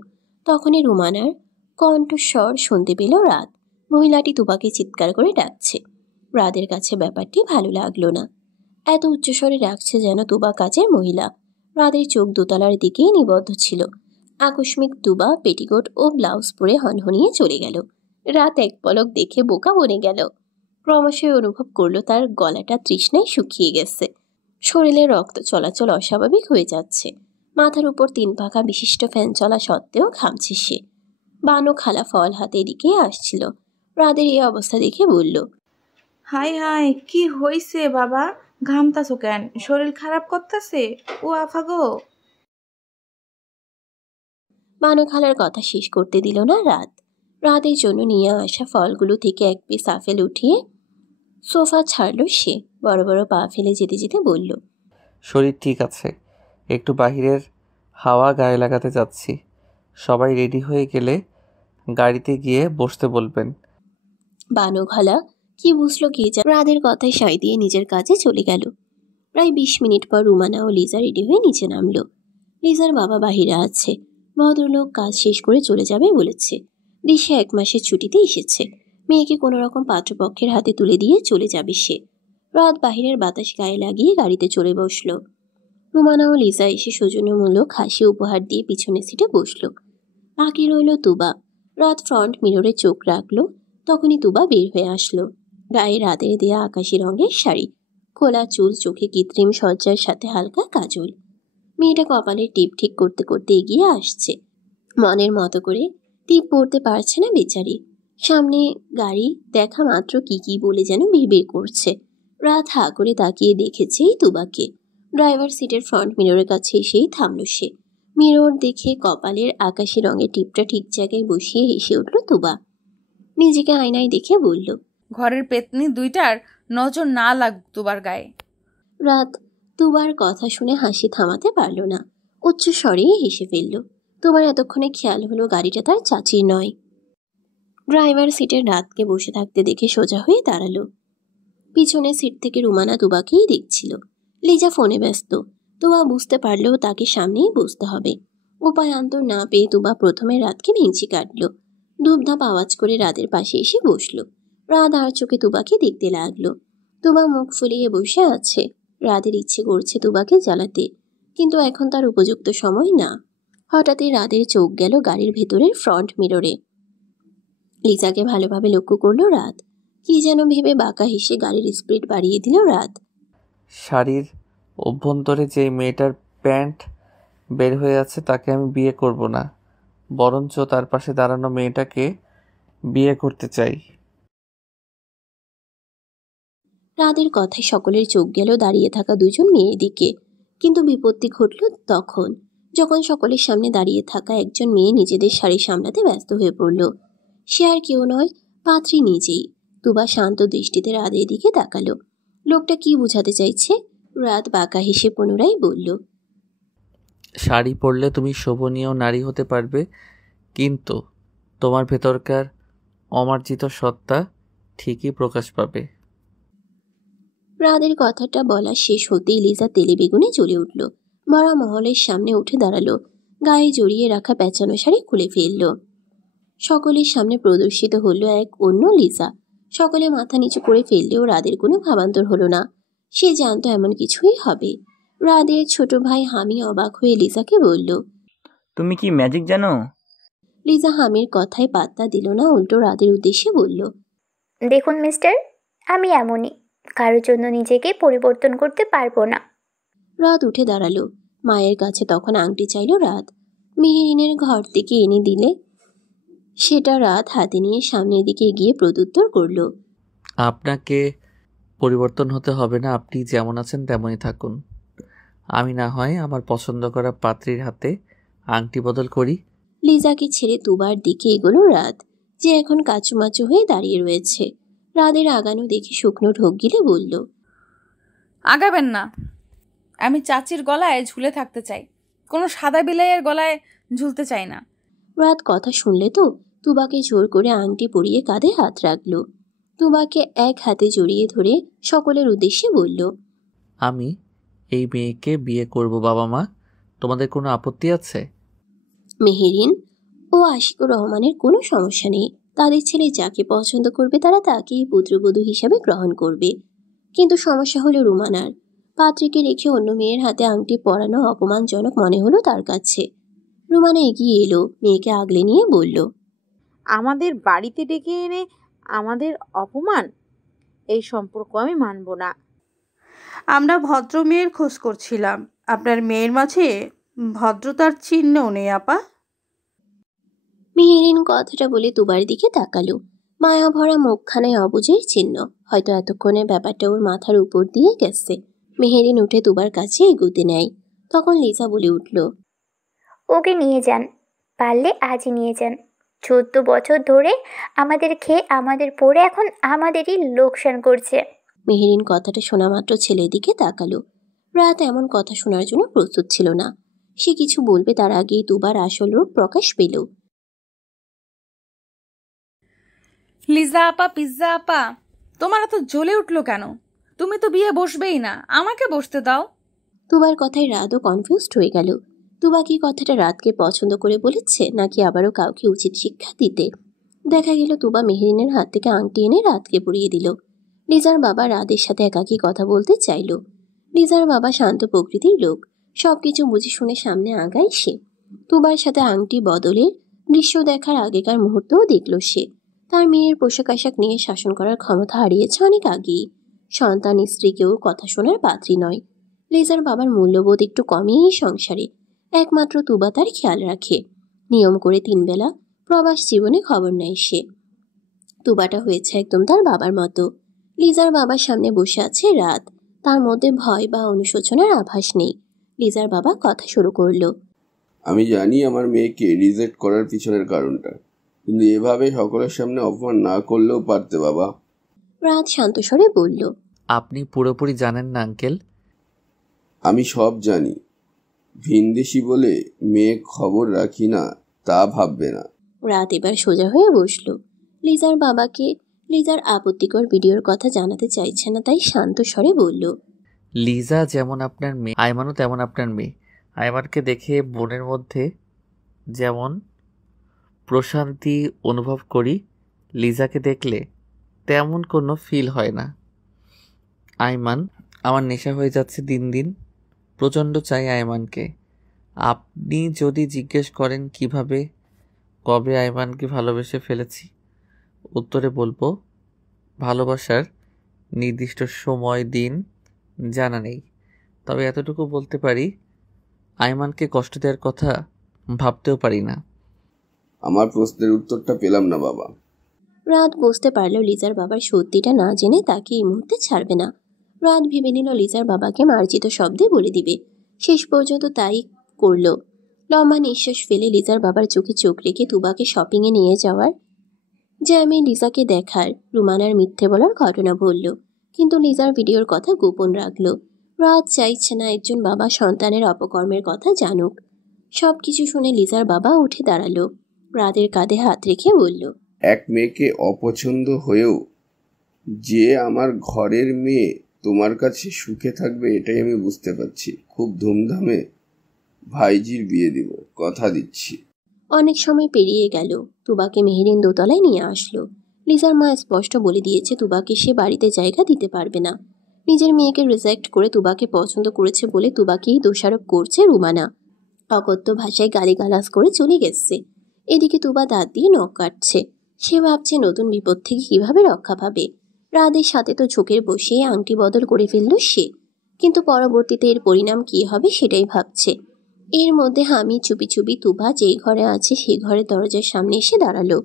তখনই রুমানার কণ্ঠস্বর শুনতে পেল রাত। মহিলাটি তুবাকে চিৎকার করে ডাকছে। রাদের কাছে ব্যাপারটি ভালো লাগলো না। এত উচ্চস্বরে ডাকছে যেন তুবা কাজের মহিলা। রাদের চোখ দোতলার দিকেই নিবদ্ধ ছিল। আকস্মিক তুবা পেটিকোট ও ব্লাউজ পরে হনহনিয়ে চলে গেল। রাত এক পলক দেখে বোকা বনে গেল। ক্রমশই অনুভব করলো তার গলাটা তৃষ্ণায় শুকিয়ে গেছে। শরীরে রক্ত চলাচল অস্বাভাবিক হয়ে যাচ্ছে। মাথার উপর 3 পাখা বিশিষ্ট ফ্যান চলা সত্ত্বেও ঘামছে সে। বানু খালা ফল হাতে এদিকে আসছিল। রাদের এই অবস্থা দেখে বলল, হাই হাই, কি হইছে বাবা? ঘামতাছো কেন? শরীর খারাপ করতেছে? ও আফা গো। বানু খালার কথা শেষ করতে দিল না রাত। রাতের জন্য নিয়ে আসা ফলগুলো থেকে এক পিস আপেল উঠিয়ে সোফা ছাড়ল সে। বড় বড় পা ফেলে যেতে যেতে বলল, শরীর ঠিক আছে, একটু বাহিরের হাওয়া গায়ে লাগাতে যাচ্ছি। সবাই রেডি হয়ে গেলে গাড়িতে গিয়ে বসতে বলবেন। বানু খালা কি বুঝলো কে যা রাদের কথায় সায় দিয়ে নিজের কাজে চলে গেল। প্রায় 20 মিনিট পর রুমানা ও লিজা রেডি হয়ে নিচে নামলো। লিজার বাবা বাহিরে আছে। ভদ্রলোক কাজ শেষ করে চলে যাবে বলেছে। দেশে 1 মাসের ছুটিতে এসেছে। মেয়েকে কোনো রকম পাত্রপক্ষের হাতে তুলে দিয়ে চলে যাবে সে। রাত বাহিরের বাতাস গায়ে লাগিয়ে গাড়িতে চলে বসলো। রুমানা ও লিজা এসে সৌজন্যমূলক হাসি উপহার দিয়ে পিছনের সিটে বসলো। বাকি রইল তুবা। রাত ফ্রন্ট মিররে চোখ রাখলো। তখনই তুবা বের হয়ে আসলো। গায়ে রাতের দেয়া আকাশি রঙের শাড়ি, খোলা চুল, চোখে কৃত্রিম সজ্জার সাথে হালকা কাজল। মেয়েটা কপালের টিপ ঠিক করতে করতে এগিয়ে আসছে। মনের মতো করে টিপ পড়তে পারছে না বেচারি। সামনে গাড়ি দেখা মাত্র কি বলে যেন বিড়বিড় করছে। রাত হা করে তাকিয়ে দেখেছেই তুবাকে। ড্রাইভার সিটের ফ্রন্ট মিররের কাছে এসেই থামল সে। মিরর দেখে কপালের আকাশি রঙের টিপটা ঠিক জায়গায় বসিয়ে হেসে উঠল তুবা। নিজেকে আয়নায় দেখে বলল, ঘরের পেতনি দুইটার নজর না লাগ তুবার গায়ে। রাত তুবার কথা শুনে হাসি থামাতে পারল না, উচ্চ স্বরে হেসে ফেলল। তোমার এতক্ষণে খেয়াল হলো গাড়িটা তার চাচির নয়। ড্রাইভার সিটের রাতকে বসে থাকতে দেখে সোজা হয়ে দাঁড়ালো। পিছনের সিট থেকে রুমানা তুবাকেই দেখছিল। লিজা ফোনে ব্যস্ত। তুবা বুঝতে পারলেও তাকে সামনেই বসতে হবে। উপায়ান্তর না পেয়ে তুবা প্রথমে রাতকে ভেঙচি কাটল। ধূপধাপ আওয়াজ করে রাতের পাশে এসে বসলো। রাত আর চোখে তুবাকে দেখতে লাগলো। তুবা মুখ ফুলিয়ে বসে আছে। রাতের ইচ্ছে করছে তুবাকে জ্বালাতে, কিন্তু এখন তার উপযুক্ত সময় না। হঠাৎই রাতের চোখ গেল গাড়ির ভেতরের ফ্রন্ট মিররে। লিজাকে ভালোভাবে লক্ষ্য করলো রাত। কি যেন ভেবে বাঁকা হেসে গাড়ির স্পিড বাড়িয়ে দিল রাত। শাড়ির অভ্যন্তরে যে মেয়েটার প্যান্ট বের হয়ে আছে তাকে আমি বিয়ে করব না, বরঞ্চ তার পাশে দাঁড়ানো মেয়েটাকে বিয়ে করতে চাই। রাতের কথায় সকলের চোখ গেল দাঁড়িয়ে থাকা দুজন মেয়ের দিকে। কিন্তু বিপত্তি ঘটল তখন, যখন সকলের সামনে দাঁড়িয়ে থাকা একজন মেয়ে নিজেদের শাড়ি সামলাতে ব্যস্ত হয়ে পড়ল। সে আর কেউ নয়, পাত্রী নিজেই। তুবা শান্ত দৃষ্টিতে রাতের দিকে তাকালো। লোকটা কি বোঝাতে চাইছে? রাত বাঁকা হেসে পুনরায় বলল, শাড়ি পরলে তুমি শোভনীয় নারী হতে পারবে, কিন্তু তোমার ভেতরকার অমার্জিত সত্তা ঠিকই প্রকাশ পাবে। রাতের কথাটা বলা শেষ হতেই লিজা তেলে বেগুনে জ্বলে উঠল। মরা মহলের সামনে উঠে দাঁড়ালো। গায়ে জড়িয়ে রাখা পেঁচানো শাড়ি খুলে ফেলল। সকলের সামনে প্রদর্শিত হলো এক অন্য লিজা। সকলে মাথা নিচু করে ফেললেও রাদের কোনো ভাবান্তর হলো না। সে জানতো এমন কিছুই হবে। রাদের ছোট ভাই হামি অবাক হয়ে লিজাকে বলল, তুমি কি ম্যাজিক জানো? লিজা হামির কথায় পাত্তা দিল না, উল্টো রাদের উদ্দেশ্যে বলল, দেখুন মিস্টার, আমি এমনই, কারোর জন্য নিজেকে পরিবর্তন করতে পারবো না। রাত উঠে দাঁড়ালো। মায়ের কাছে তখন আংটি চাইল রাত। মেহেরিনের ঘর থেকে এনে দিলে সেটা রাত হাতে নিয়ে সামনের দিকে এগিয়ে প্রত্যুত্তর করল, আপনাকে পরিবর্তন হতে হবে না, আপনি যেমন আছেন তেমনই থাকুন। আমি না হয় আমার পছন্দ করা পাত্রীর হাতে আংটি বদল করি। লিজাকে ছেড়ে তুবার দিকে এগোলো রাত, যে এখন কাচুমাচু হয়ে দাঁড়িয়ে রয়েছে। রাদের আগানো দেখে শুকনো ঢোক গিলে বলল, আগাবেন না, আমি চাচির গলায় ঝুলে থাকতে চাই, কোনো সাদা বিলাইয়ের গলায় ঝুলতে চাই না। রাত কথা শুনলে তো তুবাকে জোর করে আংটি পরিয়ে কাঁধে হাত রাখলো। তুবাকে এক হাতে জড়িয়ে ধরে সকলের উদ্দেশ্যে বলল, আমি এই মেয়েকে বিয়ে করব বাবা মা, তোমাদের কোনো আপত্তি আছে? মেহেরিন ও আশিকুর রহমানের কোনো সমস্যা নেই। তাদের ছেলে যাকে পছন্দ করবে তারা তাকেই পুত্রবধূ হিসাবে গ্রহণ করবে। কিন্তু সমস্যা হলো রুমানার। পাত্রীকে রেখে অন্য মেয়ের হাতে আংটি পরানো অপমানজনক মনে হলো তার কাছে। রুমানা এগিয়ে এলো, মেয়েকে আগলে নিয়ে বলল, আমাদের বাড়িতে ডেকে এনে আমাদের অপমান, এই সম্পর্ক আমি মানব না। আমরা ভদ্র মেয়ের খোঁজ করছিলাম, আপনার মেয়ের মাঝে ভদ্রতার চিহ্নও নেই আপা। মেহেরিন কথাটা বলে তুবার দিকে তাকালো। মায়া ভরা মুখখানায় অবুঝের চিহ্ন। হয়তো এতক্ষণে ব্যাপারটা ওর মাথার উপর দিয়ে গেছে। মেহেরিন উঠে তুবার কাছে এগুতে নেয়। তখন লিজা বলে উঠল, ওকে নিয়ে যান, পারলে আজই নিয়ে যান। 14 বছর ধরে আমাদের খেয়ে আমাদের পরে এখন আমাদেরই লোকসান করছে। মেহেরিন কথাটা শোনা মাত্র ছেলের দিকে তাকালো। রাত এমন কথা শোনার জন্য প্রস্তুত ছিল না। সে কিছু বলবে তার আগেই তুবার আসল রূপ প্রকাশ পেল। লিজা আপা, পিজ্জা আপা, তোমার এত জ্বলে উঠলো কেন? তুমি তো বিয়ে বসবেই না, আমাকে বসতে দাও। তুবার কথায় রাতও কনফিউজড হয়ে গেল। তুবা কি কথাটা রাতকে পছন্দ করে বলেছে, নাকি আবারও কাউকে উচিত শিক্ষা দিতে? দেখা গেল তুবা মেহেরিনের হাত থেকে আংটি এনে রাতকে পরিয়ে দিল। লিজার বাবা রাতের সাথে একাকী কথা বলতে চাইল। লিজার বাবা শান্ত প্রকৃতির লোক, সবকিছু বুঝে শুনে সামনে আগায় সে। তুবার সাথে আংটি বদলের দৃশ্য দেখার আগেকার মুহূর্তও দেখল সে। তার মেয়ের পোশাক আশাক নিয়ে শাসন করার ক্ষমতা হারিয়েছে অনেক আগেই। সন্তান স্ত্রীকেও কথা শোনার পাত্রী নয়। লিজার বাবার মূল্যবোধ একটু কমই এই সংসারে। একমাত্র তুবা তার খেয়াল রাখে। নিয়ম করে 3 বেলা প্রবাস জীবনে খবর নেয় সে। তুবাটা হয়েছে একদম তার বাবার মতো। লিজার বাবার সামনে বসে আছে রাত। তার মধ্যে ভয় বা অনুশোচনার আভাস নেই। লিজার বাবা কথা শুরু করলো। আমি জানি আমার মেয়েকে রিজেক্ট করার পিছনের কারণটা, কিন্তু এভাবে সকলের সামনে অপমান না করলেও পারতে বাবা। রাত শান্ত স্বরে বলল, আপনি পুরোপুরি জানেন না আঙ্কেল। আমি সব জানি। ভিনদেশি বলে মেয়ে খবর রাখি না তা ভাববে না। রাত এবার সোজা হয়ে বসলো। লিজার আপত্তিকর ভিডিওর কথা জানাতে চাইছে না, তাই শান্ত স্বরে বলল, লিজা যেমন আপনার মেয়ে, আইমানও তেমন আপনার মেয়ে। আইমানকে দেখে বোনের মধ্যে যেমন প্রশান্তি অনুভব করি, লিজাকে দেখলে তেমন কোনো ফিল হয় না। আইমান আমার নেশা হয়ে যাচ্ছে দিন দিন। প্রচণ্ড চাই আইমানকে। আপনি যদি জিজ্ঞেস করেন কিভাবে কবে আইমানকে ভালোবেসে ফেলেছি, উত্তরে বলবো ভালোবাসার নির্দিষ্ট সময় দিন জানা নেই। তবে এতটুকু বলতে পারি, আইমানকে কষ্ট দেওয়ার কথা ভাবতেও পারি না। আমার প্রশ্নের উত্তরটা পেলাম না বাবা। রাত বুঝতে পারলো লিজার বাবার সত্যিটা না জেনে তাকে এই মুহূর্তে ছাড়বে না। রাত ভেবে নিল লিজার বাবাকে মার্জিত শব্দে বলে দিবে। শেষ পর্যন্ত তাই করলো। লম্বা নিঃশ্বাস ফেলে লিজার বাবার চোখে চোখ রেখে তুবাকে শপিংয়ে নিয়ে যাওয়ার জ্যামে লিজাকে দেখার রুমানার মিথ্যে বলার ঘটনা বলল, কিন্তু লিজার ভিডিওর কথা গোপন রাখলো। রাত চাইছে না একজন বাবা সন্তানের অপকর্মের কথা জানুক। সবকিছু শুনে লিজার বাবা উঠে দাঁড়ালো। রাতের কাঁধে হাত রেখে বলল, এক মেয়েকে অপছন্দ হয়েও যে আমার ঘরের মেয়ে তোমার কাছে সুখে থাকবে এটাই আমি বুঝতে পারছি। খুব ধুমধামে ভাইজির বিয়ে দিব, কথা দিচ্ছি। অনেক সময় পেরিয়ে গেল। তুবাকে মেহেরিন দোতলায় নিয়ে আসলো। লিজার মা স্পষ্ট বলে দিয়েছে তুবাকে সে বাড়িতে জায়গা দিতে পারবে না। নিজের মেয়েকে রিজেক্ট করে তুবাকে পছন্দ করেছে বলে তুবাকেই দোষারোপ করছে রুমানা। অকথ্য ভাষায় গালিগালাজ করে চলে গেছে। এদিকে তুবা দাঁত দিয়ে নখ কাটছে। সে ভাবছে নতুন বিপদ থেকে কিভাবে রক্ষা পাবে। রাতের সাথে তো ঝোঁকের বসিয়ে আংটি বদল করে ফেলল সে, কিন্তু পরবর্তীতে এর পরিণাম কি হবে সেটাই ভাবছে। এর মধ্যে হামি চুপি চুপি তুবা যেই ঘরে আছে সেই ঘরের দরজার সামনে এসে দাঁড়ালো।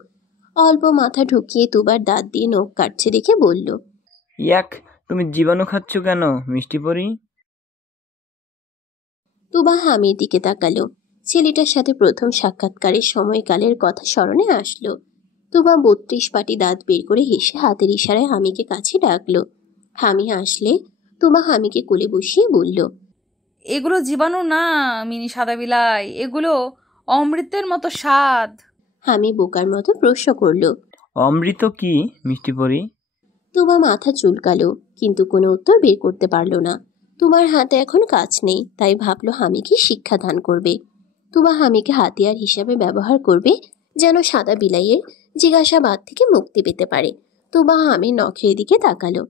অল্প মাথা ঢুকিয়ে তুবার দাঁত দিয়ে নখ কাটছে দেখে বলল, ইয়াক, তুমি জীবাণু খাচ্ছ কেন মিষ্টি পরি? তুবা হামির দিকে তাকালো। ছেলেটার সাথে প্রথম সাক্ষাৎকারের সময়কালের কথা স্মরণে আসলো। তুবা 32 পাটি দাঁত বের করে হেসে হাতের ইশারায় হামিকে কাছে ডাকলো। হামি আসলে তুবা হামিকে কোলে বসিয়ে বলল, এগুলো জীবাণু না মিনি সাদা বিলাই, এগুলো অমৃতের মতো স্বাদ। হামি বোকার মতো প্রশ্ন করলো, অমৃত কি মিষ্টি পরি? তুবা মাথা চুলকালো, কিন্তু কোনো উত্তর বের করতে পারলো না। তুবার হাতে এখন কাজ নেই, তাই ভাবলো হামিকে শিক্ষাদান করবে। তুবা হামিকে হাতিয়ার হিসাবে ব্যবহার করবে, যেন সাদা বিলাইয়ের জিজ্ঞাসাবাদ থেকে মুক্তি পেতে পারে। তুবা হামির নখের দিকে তাকালো।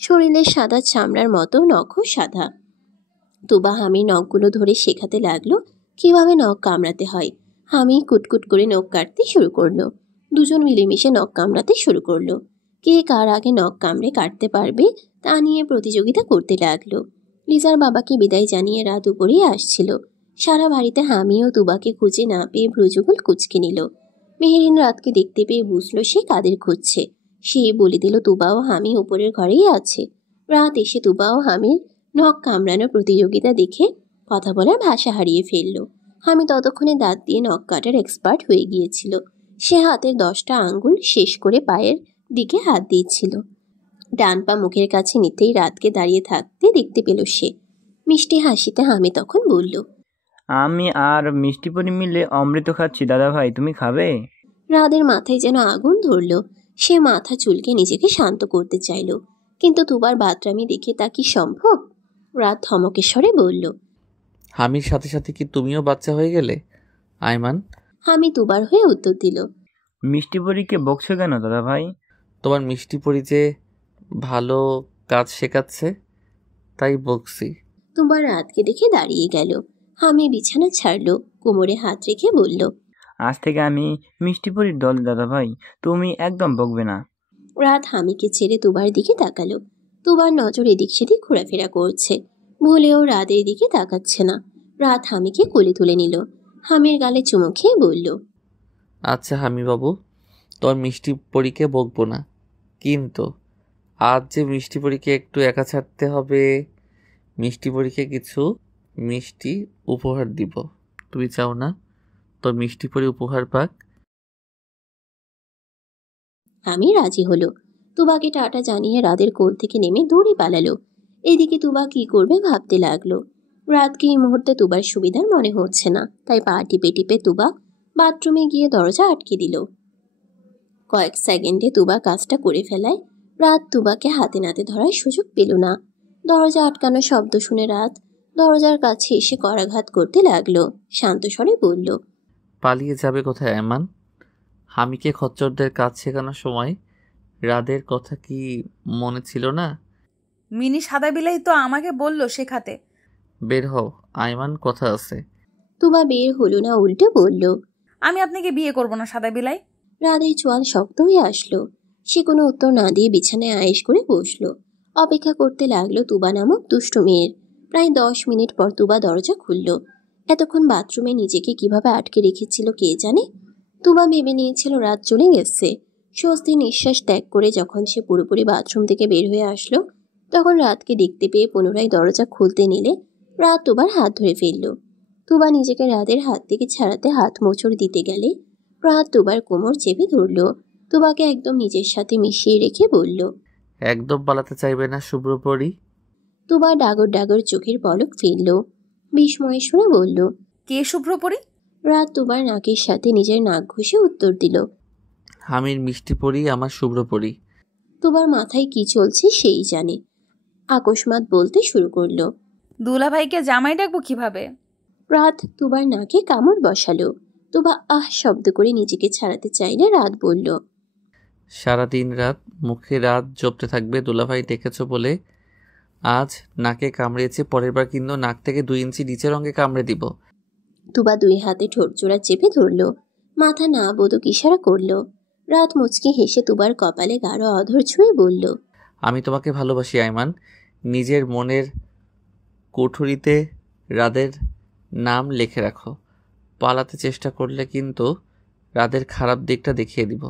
শরীরের সাদা চামড়ার মতো নখও সাদা। তুবা হামির নখগুলো ধরে শেখাতে লাগলো কিভাবে নখ কামড়াতে হয়। হামি কুটকুট করে নখ কাটতে শুরু করলো। দুজন মিলেমিশে নখ কামড়াতে শুরু করলো। কে কার আগে নখ কামড়ে কাটতে পারবে তা নিয়ে প্রতিযোগিতা করতে লাগলো। লিজার বাবাকে বিদায় জানিয়ে রাত উপরেই আসছিল। সারা বাড়িতে হামি ও তুবাকে খুঁজে না পেয়ে ভ্রুযুগল কুঁচকে নিল। মেহেরিন রাতকে দেখতে পেয়ে বুঝলো সে কাদের খুঁজছে। সে বলে দিল তুবা ও হামি উপরের ঘরেই আছে। রাত এসে তুবা ও হামির নখ কামড়ানোর প্রতিযোগিতা দেখে কথা বলার ভাষা হারিয়ে ফেলল। হামি ততক্ষণে দাঁত দিয়ে নখ কাটার এক্সপার্ট হয়ে গিয়েছিল। সে হাতের 10টা আঙ্গুল শেষ করে পায়ের দিকে হাত দিয়েছিল। ডান পা মুখের কাছে নিতেই রাতকে দাঁড়িয়ে থাকতে দেখতে পেল সে। মিষ্টি হাসিতে হামি তখন বলল, আমি আর মিষ্টি পরি মিলে অমৃত খাচ্ছি দাদা ভাই, তুমি খাবে? রাতের মাথায় যেন আগুন ধরল। সে মাথা চুলকে নিজেকে শান্ত করতে চাইল, কিন্তু তুবার বাতরামি দেখে তা কি সম্ভব? রাত ধমকের স্বরে বলল, হামির সাথে সাথে কি তুমিও বাচ্চা হয়ে গেলে আইমান? হামি তুবার হয়ে উত্তর দিল, মিষ্টি পরিকে বকছো কেন দাদা ভাই? তোমার মিষ্টি পরি যে ভালো কাজ শেখাচ্ছে তাই বকছি। তুবার রাতকে দেখে দাঁড়িয়ে গেল। হামি বিছানা ছাড়লো, কোমরে হাত রেখে বলল, আজ থেকে আমি মিষ্টি পরির দল দাদা ভাই, তুমি একদম বকবে না। রাত হামিকে ছেড়ে তুবার দিকে তাকালো। তুবার নজর এদিক সেদিক ঘোরাফেরা করছে, ভুলেও রাতের দিকে তাকাচ্ছে না। রাত হামিকে কোলে তুলে নিল, হামির গালে চুমু খেয়ে বলল, আচ্ছা হামি বাবু, তোর মিষ্টি পরীকে বকবো না, কিন্তু আজ যে মিষ্টি পরীকে একটু একা ছাড়তে হবে। মিষ্টি পরীকে কিছু মিষ্টি উপহার দিব। তুই চাও না তোর মিষ্টি পরী উপহার পাক? আমি রাজি হলো। তুবাকে টাটা জানিয়ে রাতের কোল থেকে নেমে দৌড়ে পালালো। এদিকে তুবা কি করবে ভাবতে লাগলো। রাতকে এই মুহূর্তে তুবার সুবিধার মনে হচ্ছে না, তাই পা টিপে টিপে তুবা বাথরুমে গিয়ে দরজা আটকে দিল। কয়েক সেকেন্ডে তুবা কাজটা করে ফেলায় রাত তুবাকে হাতে নাতে ধরার সুযোগ পেল না। দরজা আটকানোর শব্দ শুনে রাত দরজার কাছে এসে করাঘাত করতে লাগলো। শান্ত স্বরে বলল, পালিয়ে যাবে কোথায় এমান? হামিকে খচ্চরদের কাজ শেখানোর সময় রাদের কথা কি মনে ছিল না? মিনি সাদা বিলাই তো আমাকে বলল শেখাতে। বের হও, আইমান কথা আছে। তুবা বের হলো না, উল্টে বলল, আমি আপনাকে বিয়ে করব না সাদা বিলাই। রাদের চোয়াল শক্ত হয়ে আসলো। সে কোনো উত্তর না দিয়ে বিছানায় আয়েশ করে বসলো। অপেক্ষা করতে লাগলো তুবা নামক দুষ্টু মেয়ের। প্রায় 10 মিনিট পর তুবা দরজা খুলল। এতক্ষণ বাথরুমে নিজেকে কিভাবে আটকে রেখেছিল কে জানে। তুবা ভেবে নিয়েছিল রাত চলে গেছে। স্বস্তির নিঃশ্বাস ত্যাগ করে যখন সে পুরোপুরি বাথরুম থেকে বের হয়ে আসলো, তখন রাতকে দেখতে পেয়ে পুনরায় দরজা খুলতে নিলে রাত তুবার হাত ধরে ফেলল। তুবা নিজেকে রাতের হাত থেকে ছাড়াতে হাত মোচড় দিতে গেলে রাত তুবার কোমর চেপে ধরল। তুবাকে একদম নিজের সাথে মিশিয়ে রেখে বলল, একদম পালাতে চাইবে না শুভ্রপরী? তুবা ডাগর ডাগর চোখের পলক ফেলল। বিস্ময় শুনে বলল, কে শুভ্রপরী? রাত তুবার নাকের সাথে নিজের নাক ঘষে উত্তর দিল, হামির মিষ্টি পরী আমার শুভ্রপরী। তুবার মাথায় কি চলছে সেই জানে। আকস্মাৎ বলতে শুরু করলো, দুলা ভাইকে জামাই ডাকবো কিভাবে? রাত তুবার নাকে কামড় বসালো। তুবা আহ শব্দ করে নিজেকে ছাড়াতে চাইলে রাত বলল, সারাদিন রাত মুখে রাত জপতে থাকবে দুলাভাই ডেকেছ বলে। আজ নাকে কামড়েছে, পরের বার কিন্তু নাক থেকে 2 ইঞ্চি নিচের অঙ্গে কামড়ে দিব। তুবা 2 হাতে ঠোঁট জোড়া চেপে ধরল, মাথা না বোধক ইশারা করল। রাত মুচকি হেসে তুবার কপালে গাঢ় অধর ছুঁয়ে বলল, আমি তোমাকে ভালোবাসি আইমান। নিজের মনের কুঠুরিতে রাদের নাম লিখে রাখো। পালাতে চেষ্টা করলে কিন্তু রাদের খারাপ দিকটা দেখিয়ে দিব।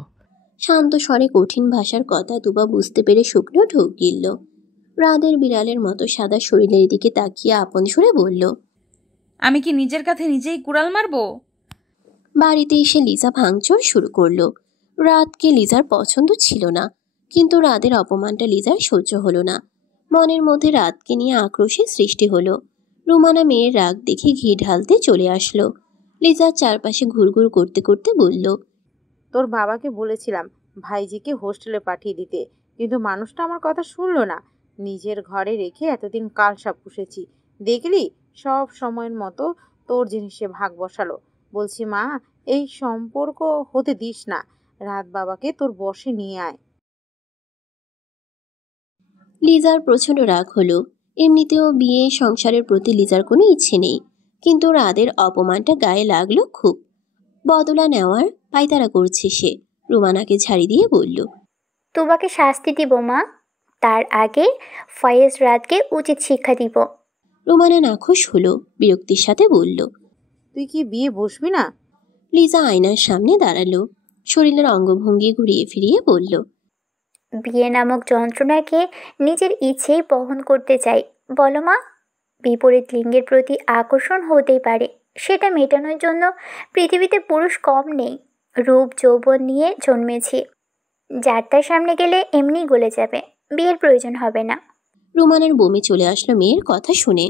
শান্ত স্বরে কঠিন ভাষার কথা তুবা বুঝতে পেরে শুকনো ঢোক গিলল। রাদের বিড়ালের মতো সাদা শরীরের দিকে তাকিয়ে আপন সুরে বলল, আমি কি নিজের কাছে নিজেই কুড়াল মারবো? বাড়িতে এসে লিজা ভাঙচুর শুরু করলো। রাতকে লিজার পছন্দ ছিল না, কিন্তু রাদের অপমানটা লিজার সহ্য হলো না। মনের মধ্যে রাতকে নিয়ে আক্রোশের সৃষ্টি হলো। রুমানা মেয়ের রাগ দেখে ঘি ঢালতে চলে আসলো। লিজার চারপাশে ঘুরঘুর করতে করতে বলল, তোর বাবাকে বলেছিলাম ভাইজিকে হোস্টেলে পাঠিয়ে দিতে, কিন্তু মানুষটা আমার কথা শুনলো না। নিজের ঘরে রেখে এতদিন কালসাপ পুষেছি, দেখলি সব সময়ের মতো তোর জিনিসে ভাগ বসালো। বলছি মা, এই সম্পর্ক হতে দিস না। রাত বাবাকে তোর বশে নিয়ে আয়। লিজার প্রচণ্ড রাগ হলো। এমনিতেও বিয়ে সংসারের প্রতি লিজার কোনো ইচ্ছে নেই, কিন্তু রাদের অপমানটা গায়ে লাগলো খুব। বদলা নেওয়ার পায়তারা করছে সে। রুমানাকে ঝাড়ি দিয়ে বলল, তোমাকে শাস্তি দিব মা, তার আগে ফয়েজ রাতকে উচিত শিক্ষা দিব। রুমানা নাখুশ হলো, বিরক্তির সাথে বলল, তুই কি বিয়ে বসবি না? লিজা আয়নার সামনে দাঁড়ালো, শরীরের অঙ্গভঙ্গি ঘুরিয়ে ফিরিয়ে বলল, বিয়ে নামক যন্ত্রণাকে নিজের ইচ্ছেই বহন করতে চাই। বলো মা, বিপরীত লিঙ্গের প্রতি আকর্ষণ হতেই পারে, সেটা মেটানোর জন্য পৃথিবীতে পুরুষ কম নেই। রূপ যৌবন নিয়ে জন্মেছি, যার তার সামনে গেলে এমনি গলে যাবে, বিয়ের প্রয়োজন হবে না। রুমানার বমি চলে আসলো মেয়ের কথা শুনে।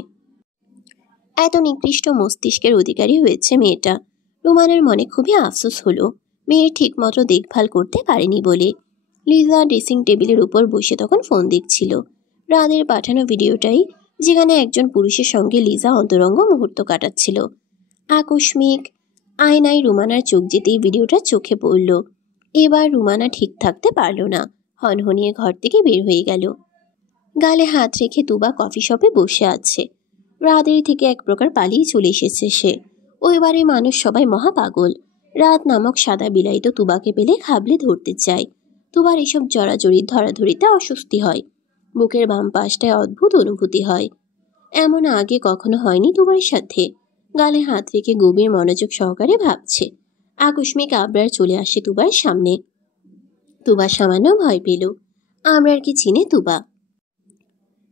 এত নিকৃষ্ট মস্তিষ্কের অধিকারী হয়েছে মেয়েটা। রুমানার মনে খুবই আফসোস হলো মেয়ের ঠিকমতো দেখভাল করতে পারেনি বলে। লিজা ড্রেসিং টেবিলের উপর বসে তখন ফোন দেখছিল। রাদের পাঠানো ভিডিওটাই, যেখানে একজন পুরুষের সঙ্গে লিজা অন্তরঙ্গ মুহূর্ত কাটাচ্ছিল। আকস্মিক আয়নায় রুমানার চোখ যেতেই ভিডিওটা চোখে পড়ল। এবার রুমানা ঠিক থাকতে পারল না, হনহনিয়ে ঘর থেকে বের হয়ে গেল। গালে হাত রেখে তুবা কফি শপে বসে আছে। রাদের থেকে এক প্রকার পালিয়ে চলে এসেছে সে। ওই বাড়ির মানুষ সবাই মহা পাগল। রাত নামক সাদা বিলাই তো তুবাকে পেলে খাবলে ধরতে চায়। তুবার এসব জড়াজড়ির ধরাধরিতে অস্বস্তি হয়। বুকের বাম পাশটায় অদ্ভুত অনুভূতি হয়। এমন আগে কখনো হয়নি তুবার সাথে। গালে হাত রেখে গভীর মনোযোগ সহকারে ভাবছে। আকস্মিক আবরার চলে আসে তুবার সামনে। তুবা সামান্য ভয় পেল। আবরারকে চিনে তুবা,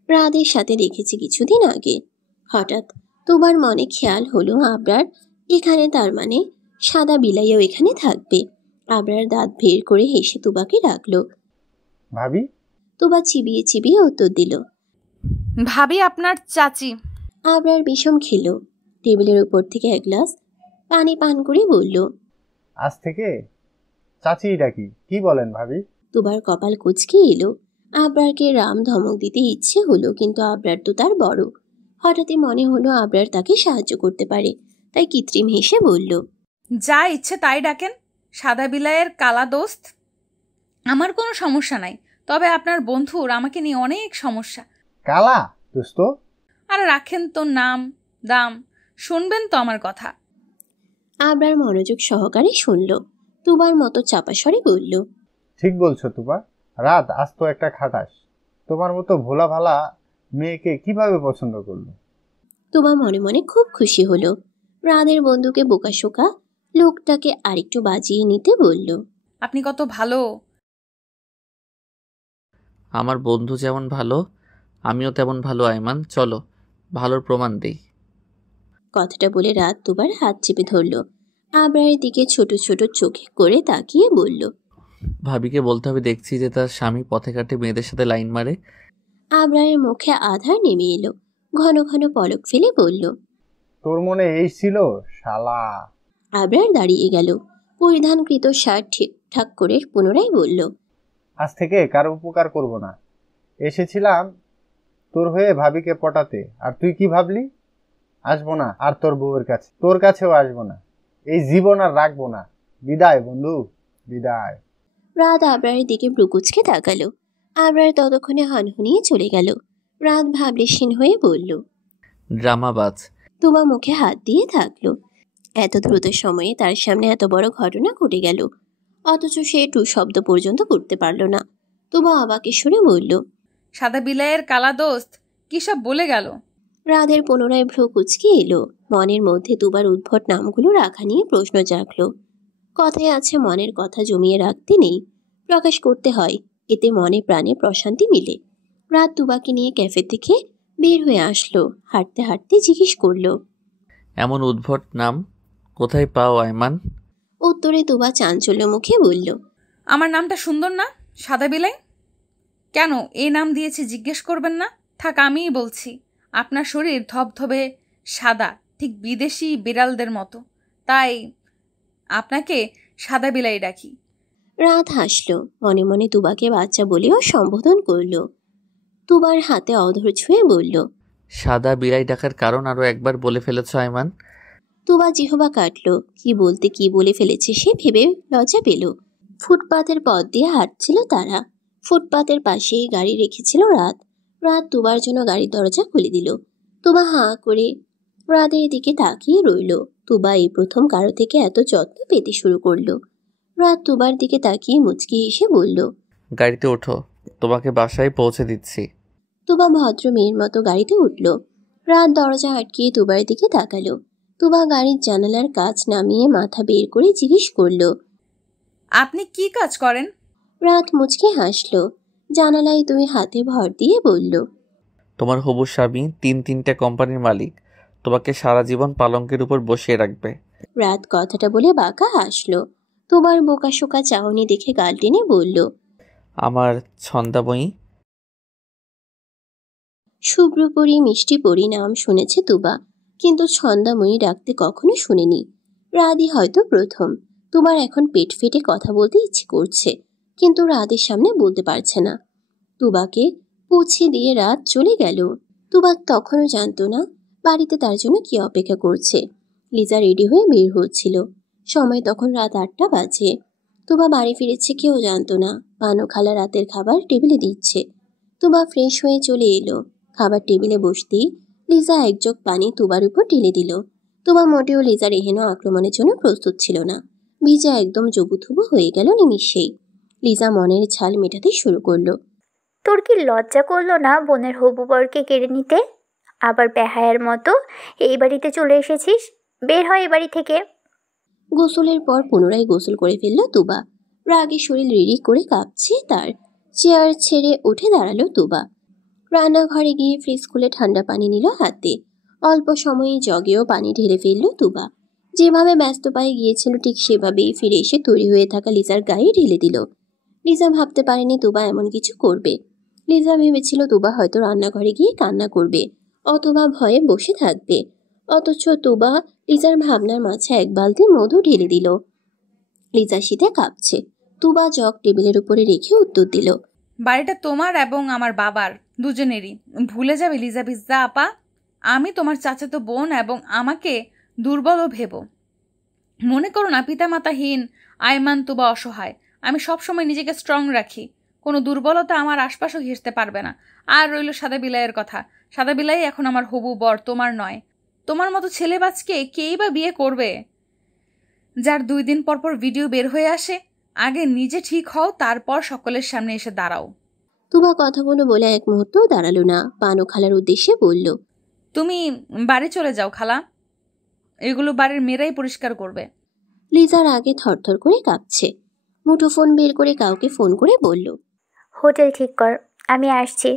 রাদের সাথে দেখেছি কিছুদিন আগে। হঠাৎ তুবার মনে খেয়াল হলো আবরার এখানে, তার মানে সাদা বিলাইও এখানে থাকবে। আবরার দাঁত বের করে হেসে তুবাকে ডাকলো। ভাবি? তুবা চিবিয়ে চিবিয়ে উত্তর দিল, ভাবি আপনার চাচি। আবরার বিষম খেল। টেবিলের উপর থেকে এক গ্লাস পানি পান করে বলল, আজ থেকে চাচি ডাকি। কি বলেন ভাবি? তুবার কপাল কুঁচকে এলো। আবরারকে রাম ধমক দিতে ইচ্ছে হলো, কিন্তু আবরার তো তার বড়। হঠাৎই মনে হলো আবরার তাকে সাহায্য করতে পারে, তাই কৃত্রিম হেসে বলল, যা ইচ্ছে তাই ডাকেন। সাদা বিলাইয়ের কালা দোস্ত। আমার কোনো সমস্যা নাই, তবে আপনার বন্ধুর আমাকে নিয়ে অনেক সমস্যা। কালা দোস্ত? আর রাখেন তো নাম দাম, শুনবেন তো আমার কথা। আবরার মনোযোগ সহকারে শুনল। তুবার মতো চাপা স্বরে বলল, ঠিক বলছো তুবা। রাত আজ তো একটা খাটাস। তোমার মতো ভোলা ভালা মেয়েকে কিভাবে পছন্দ করলো? তুবা মনে মনে খুব খুশি হলো। রাদের বন্ধুকে বোকাশোকা লোকটাকে আরেকটু বাজিয়ে নিতে বলল, আপনি কত ভালো। আমার বন্ধু যেমন ভালো আমিও তেমন ভালো আইমান, চলো ভালোর প্রমাণ দেই। কথাটা বলে রাত দুবার হাত চেপে ধরল। আবরারের দিকে ছোট ছোট চোখে করে তাকিয়ে বলল, ভাবিকে বলতে হবে, দেখছি যে তার স্বামী পথে ঘাটে মেয়েদের সাথে লাইন মারে। আবরারের মুখে আধার নেমে এলো। ঘন ঘন পলক ফেলে বলল, তোর মনে এই ছিল শালা? আবরার দাঁড়িয়ে গেল। পরিধানকৃত শার্ট ঠিকঠাক করে পুনরায় বলল, আজ থেকে কারো উপকার করব না। এসেছিলাম তোর হয়ে ভাবিকে পটাতে, আর তুই কি ভাবলি? আসবো না আর তোর বউয়ের কাছে, তোর কাছেও আসবো না, এই জীবন আর রাখবো না। বিদায় বন্ধু, বিদায়। রাত আবরারের দিকে ব্রুকুচকে তাকালো। আবরার ততক্ষণে হনহনিয়ে চলে গেল। রাত ভাবলেশীন হয়ে বলল, ড্রামাবাজ। তুবা মুখে হাত দিয়ে থাকলো। এত দ্রুত সময়ে তার সামনে এত বড় ঘটনা ঘটে গেল, অথচ সে টু শব্দ পর্যন্ত করতে পারল না। তুবা অবাকে সুরে বলল, সাদা বিলাইয়ের কালা দোস্ত কি সব বলে গেল? রাধের পুনরায় ভ্রু কুচকে এলো। মনের মধ্যে দুবার উদ্ভট নামগুলো রাখা নিয়ে প্রশ্ন জাগলো। কথায় আছে মনের কথা জমিয়ে রাখতে নেই, প্রকাশ করতে হয়, এতে মনে প্রাণে প্রশান্তি মিলে। রাত তুবাকে নিয়ে ক্যাফে থেকে বের হয়ে আসলো। হাঁটতে হাঁটতে জিজ্ঞেস করলো, এমন উদ্ভট নাম কোথায় পাও আইমান? উত্তরে তুবা চাঞ্চল্য মুখে বলল, আমার নামটা সুন্দর না, সাদা বিলাই। কেন এই নাম দিয়েছি জিজ্ঞেস করবেন না? থাক আমিই বলছি, আপনার শরীর ধবধবে সাদা, ঠিক বিদেশি বিড়ালদের মতো, তাই আপনাকে সাদা বিলাই ডাকি। রাত হাসলো। মনে মনে তুবাকে বাচ্চা বলেও সম্বোধন করলো। তুবার হাতে অধর ছুঁয়ে বলল, সাদা বিলাই ডাকার কারণ আরো একবার বলে ফেলেছ আইমান। তুবা জিহবা কাটলো। কি বলতে কি বলে ফেলেছে সে ভেবে লজ্জা পেল। ফুটপাতের পথ দিয়ে হাঁটছিল তারা। ফুটপাতের পাশেই গাড়ি রেখেছিল রাত। রাত তুবার জন্য গাড়ির দরজা খুলে দিল। তুবা হাঁ করে রাতের দিকে তাকিয়ে রইল। তুবা এই প্রথম কারো থেকে এত যত্ন পেতে শুরু করলো। রাত তুবার দিকে তাকিয়ে মুচকি এসে বলল, গাড়িতে ওঠো, তোমাকে বাসায় পৌঁছে দিচ্ছি। তুবা ভদ্র মেয়ের মতো গাড়িতে উঠল। রাত দরজা আটকিয়ে তুবার দিকে তাকালো। তুবা গাড়ির জানালার কাঁচ নামিয়ে মাথা বের করে জিজ্ঞেস করলো, আপনি কি কাজ করেন? রাত মুচকে হাসলো। জানালায় দুই হাতে ভর দিয়ে বলল, তোমার হবু স্বামী 3-3টা কোম্পানির মালিক, তোমাকে সারা জীবন পালঙ্কের উপর বসিয়ে রাখবে। রাত কথাটা বলে বাঁকা হাসলো। তুবার বোকাশোকা চাহনি দেখে গাল টেনে বলল, আমার ছন্দাময়ী। শুভ্রপরী মিষ্টি পরী নাম শুনেছে তুবা, কিন্তু ছন্দাময়ী ডাকতে কখনো শুনেনি। রাতই হয়তো প্রথম। তুবার এখন পেট ফেটে কথা বলতে ইচ্ছে করছে, কিন্তু রাতের সামনে বলতে পারছে না। তুবাকে পুছে দিয়ে রাত চলে গেল। তুবা তখনও জানতো না বাড়িতে তার জন্য কি অপেক্ষা করছে। লিজা রেডি হয়ে বের হচ্ছিল। সময় তখন রাত 8টা বাজে। তুবা বাড়ি ফিরেছে কেউ জানতো না। পানু খালা রাতের খাবার টেবিলে দিচ্ছে। তুবা ফ্রেশ হয়ে চলে এলো। খাবার টেবিলে বসতেই লিজা এক জগ পানি তুবার উপর ঢেলে দিল। তুবা মোটেও লিজার এহেন আক্রমণের জন্য প্রস্তুত ছিল না। ভিজা একদম জবুথুবু হয়ে গেল নিমিষেই। লিজা মনের ছাল মেটাতে শুরু করলো। তোর কি লজ্জা করলো না বোনের হবু বরকে কেড়ে নিতে? আবার বেহায়ার মতো এই বাড়িতে চলে এসেছিস। বের হয় এই বাড়ি থেকে। গোসলের পর পুনরায় গোসল করে ফেলল তুবা। রাগে শরীর রিড়ি করে কাঁপছে তার। চেয়ার ছেড়ে উঠে দাঁড়ালো তুবা। রান্নাঘরে গিয়ে ফ্রিজ খুলে ঠান্ডা পানি নিল হাতে। অল্প সময়ে জগেও পানি ঢেলে ফেলল তুবা। যেভাবে ব্যস্ত পায়ে গিয়েছিল ঠিক সেভাবেই ফিরে এসে তৈরি হয়ে থাকা লিজার গায়ে ঢেলে দিল। লিজা ভাবতে পারেনি তুবা এমন কিছু করবে। লিজা ভেবেছিল তুবা হয়তো রান্নাঘরে গিয়ে কান্না করবে অথবা ভয়ে বসে থাকবে, অথচ তুবা লিজার ভাবনার মাঝে এক বালতি মধু ঢেলে দিল। লিজা শীতে কাঁপছে। তুবা জগ টেবিলের উপরে রেখে উত্তর দিল, বাড়িটা তোমার এবং আমার বাবার দুজনেরই। ভুলে যাবে লিজা পিজ্জা আপা, আমি তোমার চাচাতো বোন এবং আমাকে দুর্বলও ভেবো। মনে করো না পিতামাতাহীন আইমান তুবা অসহায়। আমি সবসময় নিজেকে স্ট্রং রাখি। কোনো দুর্বলতা আমার আশপাশও ঘেঁষতে পারবে না। আর রইল সাদা বিলাইয়ের কথা। সাদা বিলাই এখন আমার হবু বর, তোমার নয়। তোমার মতো ছেলে বাজকে কেই বা বিয়ে করবে, যার 2 দিন পর পর ভিডিও বের হয়ে আসে? আগে নিজে ঠিক হও, তারপর সকলের সামনে এসে দাঁড়াও। তুবা কথাগুলো বলে এক মুহূর্ত দাঁড়ালো না। পানু খালার উদ্দেশ্যে বলল, তুমি বাড়ি চলে যাও খালা, এগুলো বাড়ির মেয়েরাই পরিষ্কার করবে। লিজার আগে থরথর করে কাঁপছে। মুঠোফোন বের করে কাউকে ফোন করে বলল, হোটেল ঠিক কর, আমি আসছি।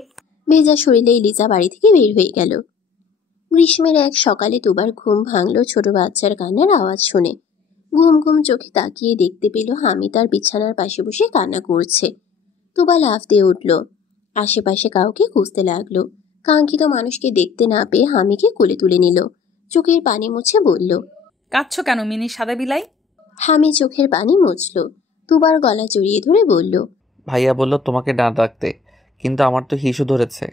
ভেজা শরীরেই লিজা বাড়ি থেকে বের হয়ে গেল। গ্রীষ্মের এক সকালে তুবার ঘুম ভাঙল ছোট বাচ্চার কান্নার আওয়াজ শুনে। ঘুম ঘুম চোখে তাকিয়ে দেখতে পেল হামি তার বিছানার পাশে বসে কান্না করছে। তুবা লাফ দিয়ে উঠল। আশেপাশে কাউকে খুঁজতে লাগলো। কাঙ্ক্ষিত মানুষকে দেখতে না পেয়ে হামিকে কোলে তুলে নিল। চোখের পানি মুছে বলল, কাঁদছো কেন মিনি সাদা বিলাই? হামি চোখের পানি মুছল। তুবার গলা জড়িয়ে ধরে বলল, ভাইয়া বলল তোমাকে না ডাকতে, কিন্তু আমার তো হিসু ধরেছে,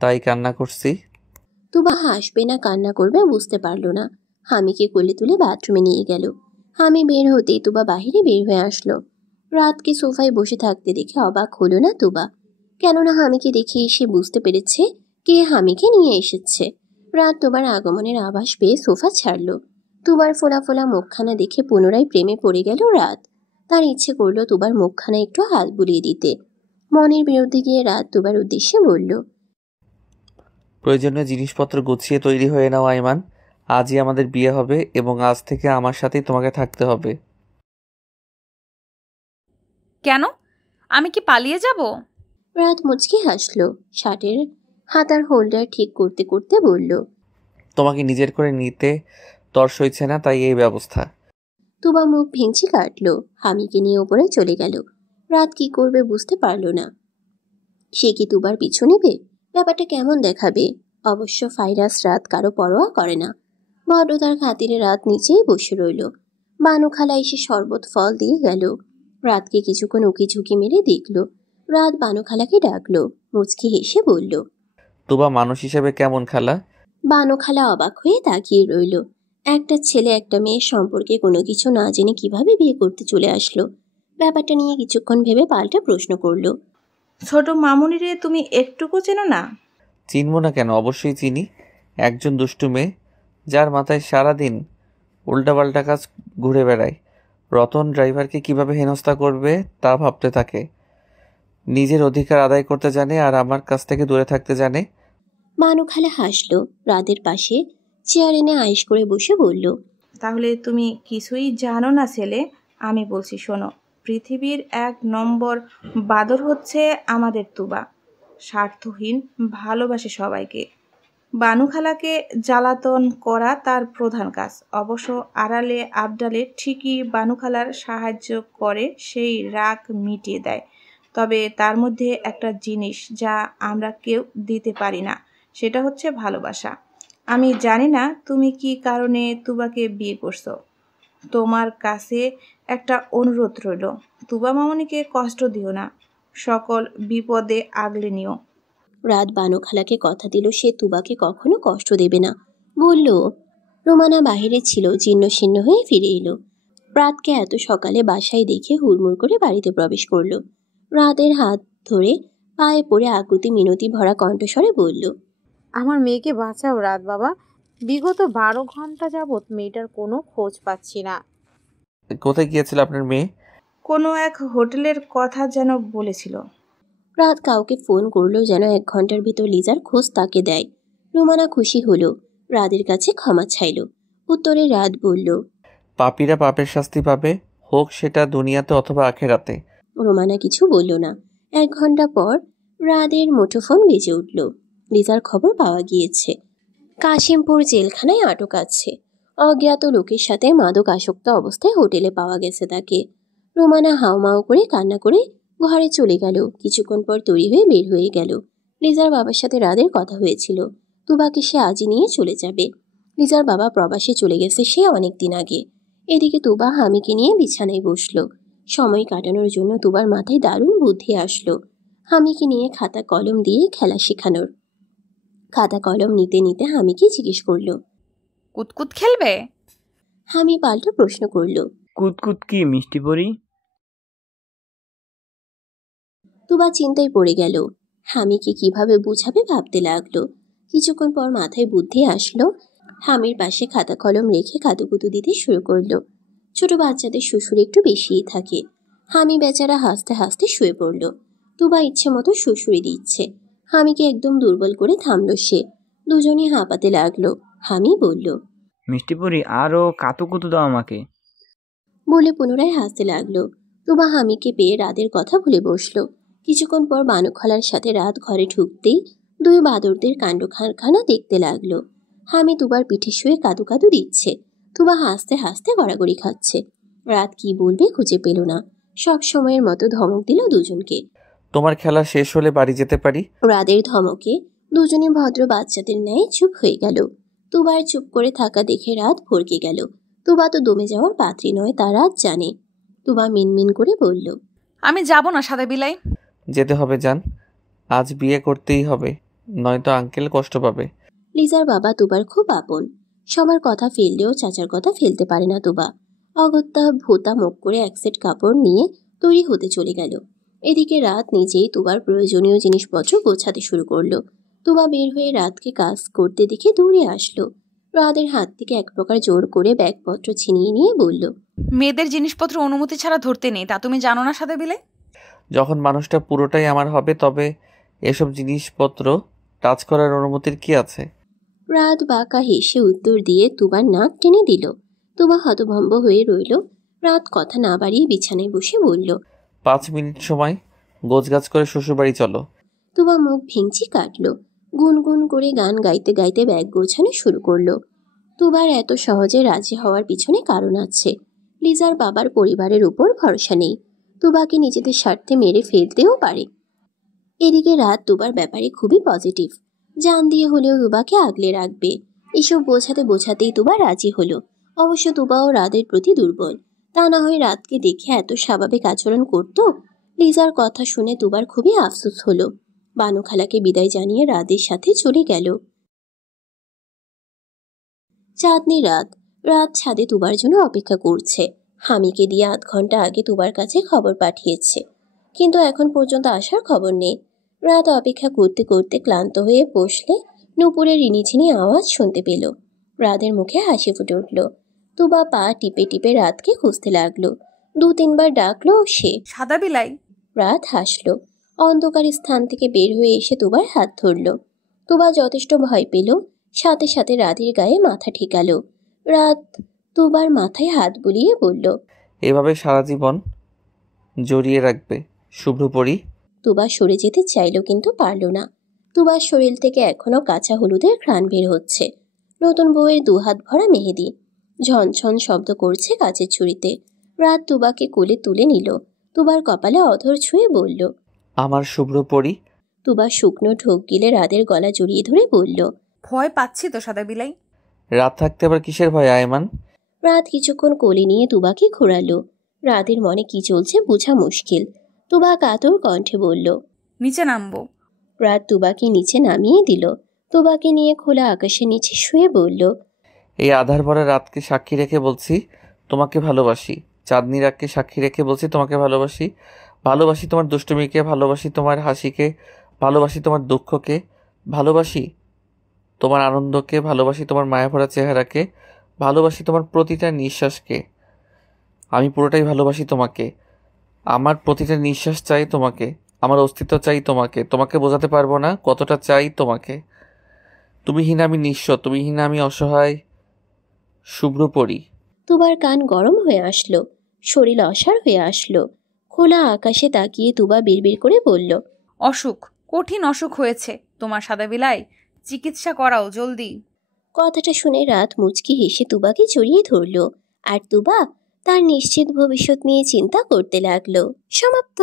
তাই কান্না করছি। তুবা হাসবে না কান্না করবে বুঝতে পারল না। হামিকে কোলে তুলে বাথরুমে নিয়ে গেল। হামি বের হতেই তুবা বাহিরে বের হয়ে আসলো। রাতকে সোফায় বসে থাকতে দেখে অবাক হলো না তুবা, কেননা হামিকে দেখে এসে বুঝতে পেরেছে কে হামিকে নিয়ে এসেছে। রাত তুবার আগমনের আভাস পেয়ে সোফা ছাড়ল। তুবার ফোলা ফোলা মুখখানা দেখে পুনরায় প্রেমে পড়ে গেল রাত। তার ইচ্ছে করলো তুবার মুখখানা একটু হাত বুলিয়ে দিতে। মনের বিরুদ্ধে গিয়ে রাত তুবার উদ্দেশ্যে বলল, প্রয়োজনীয় জিনিসপত্র গুছিয়ে তৈরি হয়ে নাও আইমান, আজই আমাদের বিয়ে হবে এবং আজ থেকে আমার সাথেই তোমাকে থাকতে হবে। কেন, আমি কি পালিয়ে যাব? রাত মুচকি হাসলো। শার্টের হাতার হোল্ডার ঠিক করতে করতে বলল, তোমাকে নিজের করে নিতে তর সইছে না, তাই এই ব্যবস্থা। তুবা মুখ ভেঙচি কাটলো। হামিকে নিয়ে ওপরে চলে গেল। রাত কি করবে বুঝতে পারল না। সে কি তুবার পিছু নেবে? ব্যাপারটা কেমন দেখাবে? অবশ্য ফাইরাস রাত কারো পরোয়া করে না। ভদ্রতার খাতিরে রাত নিচেই বসে রইল। বানু খালা এসে শরবত ফল দিয়ে গেল। রাতকে কিছুক্ষণ উকি ঝুঁকি মেরে দেখল। রাত বানু খালাকে ডাকলো। মুচকি হেসে বলল, তুবা মানুষ হিসেবে কেমন খালা? বানু খালা অবাক হয়ে তাকিয়ে রইল। একটা ছেলে একটা মেয়ের সম্পর্কে কোনো কিছু না জেনে কিভাবে বিয়ে করতে চলে আসলো? ব্যাপারটা নিয়ে কিছুক্ষণ ভেবে পাল্টা প্রশ্ন করলো, ছোট মামুনিরে তুমি একটুকু চেনো না? চিনব না কেন, অবশ্যই চিনি। একজন দুষ্টু মেয়ে, যার মাথায় সারাদিন উল্টাপাল্টা কাজ ঘুরে বেড়ায়। রতন ড্রাইভারকে কিভাবে হেনস্থা করবে তা ভাবতে থাকে। নিজের অধিকার আদায় করতে জানে আর আমার কাছ থেকে দূরে থাকতে জানে। বানু খালা হাসলো। রাতের পাশে চেয়ার এনে আয়েশ করে বসে বলল, তাহলে তুমি কিছুই জানো না ছেলে। আমি বলছি শোনো, পৃথিবীর 1 নম্বর বাদর হচ্ছে আমাদের তুবা। স্বার্থহীন, ভালোবাসে সবাইকে। বানু খালাকে জ্বালাতন করা তার প্রধান কাজ। অবশ্য আড়ালে আবডালে ঠিকই বানু খালার সাহায্য করে, সেই রাগ মিটিয়ে দেয়। তবে তার মধ্যে একটা জিনিস যা আমরা কেউ দিতে পারি না, সেটা হচ্ছে ভালোবাসা। আমি জানি না তুমি কি কারণে তুবাকে বিয়ে করছো। তোমার কাছে একটা অনুরোধ রইল, তুবা মামনিকে কষ্ট দিও না, সকল বিপদে আগলে নিও। রাত বানু খালাকে কথা দিল সে তুবাকে কখনো কষ্ট দেবে না। বলল, রোমানা বাহিরে ছিল, জীর্ণ শীর্ণ হয়ে ফিরে এলো। রাতকে এত সকালে বাসায় দেখে হুড়মুড় করে বাড়িতে প্রবেশ করলো। রাতের হাত ধরে পায়ে পড়ে আকুতি মিনতি ভরা কণ্ঠস্বরে বলল, আমার মেয়েকে বাঁচাও রাত বাবা। বিগত 12 ঘন্টা যাবৎ মেয়েটার কোনো খোঁজ পাচ্ছি না। কোথায় গিয়েছিল আপনার মেয়ে? কোনো এক হোটেলের কথা যেন বলেছিল। রাত কাউকে ফোন করলো যেন 1 ঘন্টার ভিতর লিজার খোঁজ তাকে দেয়। রুমানা খুশি হলো, রাদের কাছে ক্ষমা চাইল। উত্তরে রাত বলল, পাপীরা পাপের শাস্তি পাবে, হোক সেটা দুনিয়াতে অথবা আখেরাতে। রোমানা কিছু বলল না। 1 ঘন্টা পর রাদের মুঠোফোন বেজে উঠল। লিজার খবর পাওয়া গিয়েছে, কাশিমপুর জেলখানায় আটক আছে। অজ্ঞাত লোকের সাথে মাদক আসক্ত অবস্থায় হোটেলে পাওয়া গেছে তাকে। রোমানা হাউমাউ করে কান্না করে ঘরে চলে গেল। কিছুক্ষণ পর তৈরি হয়ে বের হয়ে গেল। লিজার বাবার সাথে রাদের কথা হয়েছিল, তুবাকে সে আজই নিয়ে চলে যাবে। লিজার বাবা প্রবাসে চলে গেছে সে অনেক দিন আগে। এদিকে তুবা হামিকে নিয়ে বিছানায় বসলো। সময় কাটানোর জন্য তুবার মাথায় দারুণ বুদ্ধি আসলো। হামিকে নিয়ে খাতা কলম দিয়ে খেলা শেখানোর। খাতা কলম নিতে নিতে হামিকে জিজ্ঞেস করলো, কুতকুত খেলবে? হামি পাল্টা প্রশ্ন করলো, কুতকুত কি মিষ্টি পরি? তুবা চিন্তায় পড়ে গেল। হামিকে কিভাবে বুঝাবে ভাবতে লাগলো। কিছুক্ষণ পর মাথায় বুদ্ধি আসলো। হামির পাশে খাতা কলম রেখে কাতুকুতু দিতে শুরু করলো। ছোট বাচ্চাদের শ্বশুর একটু বেশিই থাকে। হামি বেচারা হাসতে হাসতে শুয়ে পড়ল। তুবা ইচ্ছে মতো শ্বশুরি দিচ্ছে। হামিকে একদম দুর্বল করে থামলো সে। দুজনে হাঁপাতে লাগলো। হামি বলল, মিষ্টি পরি আরও কাতুকুতু দাও আমাকে। বলে পুনরায় হাসতে লাগলো। তুবা হামিকে পেয়ে রাদের কথা ভুলে বসলো। কিছুক্ষণ পর বানুখালার সাথে রাত ঘরে ঢুকতেই 2 বাদরদের কাণ্ড কারখানা দেখতে লাগলো। হামি তুবার পিঠে শুয়ে কাদু কাদু দিচ্ছে। তুবা হাসতে হাসতে গড়াগড়ি খাচ্ছে। রাত কি বলবে খুঁজে পেল না। সব সময়ের মতো ধমক দিল দুজনকে। তোমার খেলা শেষ হলে বাড়ি যেতে পারি। রাদের ধমকে দুজনে ভদ্র বাচ্চাদের ন্যায় চুপ হয়ে গেল। তুবার চুপ করে থাকা দেখে রাত ভরকে গেল। তুবা তো দমে যাওয়ার পাত্রী নয়, তা রাত জানে। তুবা মিনমিন করে বলল, আমি যাব না সাদা বিলাই। যেতে হবে জান, আজ বিয়ে করতেই হবে, নয়তো আঙ্কেল কষ্ট পাবে। লিজার বাবা তুবার খুব আপন। সবার কথা ফেললেও চাচার কথা ফেলতে পারে না তুবা। অগত্যা ভোতা মুখ করে 1 সেট কাপড় নিয়ে তৈরি হতে চলে গেল। এদিকে রাত নিজেই তুবার প্রয়োজনীয় জিনিসপত্র গোছাতে শুরু করলো। তুবা বের হয়ে রাতকে কাজ করতে দেখে দৌড়ে আসলো। রাতের হাত থেকে এক প্রকার জোর করে ব্যাগপত্র ছিনিয়ে নিয়ে বলল, মেয়েদের জিনিসপত্র অনুমতি ছাড়া ধরতে নেই, তা তুমি জানো না সাদা বিলাই? যখন মানুষটা পুরোটাই আমার হবে তবে এসব জিনিসপত্র টাচ করার অনুমতির কি আছে? রাত বাঁকা হেসে উত্তর দিয়ে তুবার নাক টেনে দিল। তুবা হতভম্ব হয়ে রইল। রাত কথা না বাড়িয়ে বিছানায় বসে বলল, 5 মিনিট সময়, গোছগাছ করে শ্বশুরবাড়ি চলো। তুবা মুখ ভেঙচি কাটলো। গুনগুন করে গান গাইতে গাইতে ব্যাগ গোছানো শুরু করলো। তুবার এত সহজে রাজি হওয়ার পিছনে কারণ আছে। লিজার বাবার পরিবারের উপর ভরসা নেই। তুবাকে নিজেদের স্বার্থে মেরে ফেলতেও পারে। এদিকে রাত তুবার ব্যাপারে খুবই পজিটিভ। জান দিয়ে হলেও তুবাকে আগলে রাখবে। এসব বোঝাতে বোঝাতেই তুবা রাজি হলো। অবশ্য তুবাও রাতের প্রতি দুর্বল। তা না হয় রাতকে দেখে এত স্বাভাবিক আচরণ করত। লিজার কথা শুনে তুবার খুবই আফসোস হলো। বানু খালাকে বিদায় জানিয়ে রাতের সাথে চলে গেল। চাঁদনি রাত। রাত ছাদে তুবার জন্য অপেক্ষা করছে। হামিকে দিয়ে 8 ঘন্টা আগে তুবার কাছে খবর পাঠিয়েছে, কিন্তু এখন পর্যন্ত আসার খবর নেই। রাত অপেক্ষা করতে করতে ক্লান্ত হয়ে বসলে নুপুরের রিনিঝিনি আওয়াজ শুনতে পেল। রাতের মুখে হাসি ফুটে উঠল। তুবা পা টিপে টিপে রাতকে খুঁজতে লাগলো। 2-3 বার ডাকলো সে, সাদা বিলাই। রাত হাসলো। অন্ধকার স্থান থেকে বের হয়ে এসে তুবার হাত ধরল। তুবা যথেষ্ট ভয় পেল। সাথে সাথে রাতের গায়ে মাথা ঠেকালো। রাত তুবার মাথায় হাত বুলিয়ে বলল, এভাবে সারা জীবন জড়িয়ে রাখবে শুভ্রপরি। তুবা সরে যেতে চাইল কিন্তু পারল না। তুবার শরীর থেকে এখনো কাঁচা হলুদের ঘ্রাণ বের হচ্ছে। নতুন বউয়ের 2 হাত ভরা মেহেদি ঝনঝন শব্দ করছে কাচের ছুরিতে। রাত তুবাকে কোলে তুলে নিল। তুবার কপালে অধর ছুঁয়ে বলল, আমার শুভ্রপরি। তুবা শুকনো ঢোক গিলে রাতের গলা জড়িয়ে ধরে বলল, ভয় পাচ্ছি তো সাদা বিলাই। রাত থাকতে আবার কিসের ভয় আয়মান? রাত কিছুক্ষণ কোলে নিয়ে তুবাকে ঘোরালো। রাতের মনে কি চলছে বোঝা মুশকিল। তুবা কাতর কণ্ঠে বলল, নিচে নামবো। রাত তুবাকে নিচে নামিয়ে দিল। তুবাকে নিয়ে খোলা আকাশের নিচে শুয়ে বলল, এই আধার ভরা রাতকে সাক্ষী রেখে বলছি তোমাকে ভালোবাসি। চাঁদনি রাতকে সাক্ষী রেখে বলছি তোমাকে ভালোবাসি। ভালোবাসি তোমার দুষ্টুমিকে, ভালোবাসি তোমার হাসিকে, ভালোবাসি তোমার দুঃখকে, ভালোবাসি তোমার আনন্দকে, ভালোবাসি তোমার মায়াভরা চেহারাকে, ভালোবাসি তোমার প্রতিটা নিঃশ্বাসকে। আমি পুরোটাই ভালোবাসি তোমাকে। আমার প্রতিটা নিঃশ্বাস চাই তোমাকে। আমার অস্তিত্ব চাই তোমাকে, তোমাকে বোঝাতে পারবো না কতটা চাই তোমাকে। তুমিহীন আমি নিঃস্ব, তুমিহীন আমি অসহায় শুভ্রপরী। তুবার কান গরম হয়ে আসলো, শরীর অসাড় হয়ে আসলো। খোলা আকাশে তাকিয়ে তুবা বিড়বিড় করে বলল, অসুখ, কঠিন অসুখ হয়েছে তোমার সাদা বিলাই, চিকিৎসা করাও জলদি। কথাটা শুনে রাত মুচকি হেসে তুবাকে জড়িয়ে ধরল, আর তুবা তার নিশ্চিত ভবিষ্যৎ নিয়ে চিন্তা করতে লাগলো। সমাপ্ত।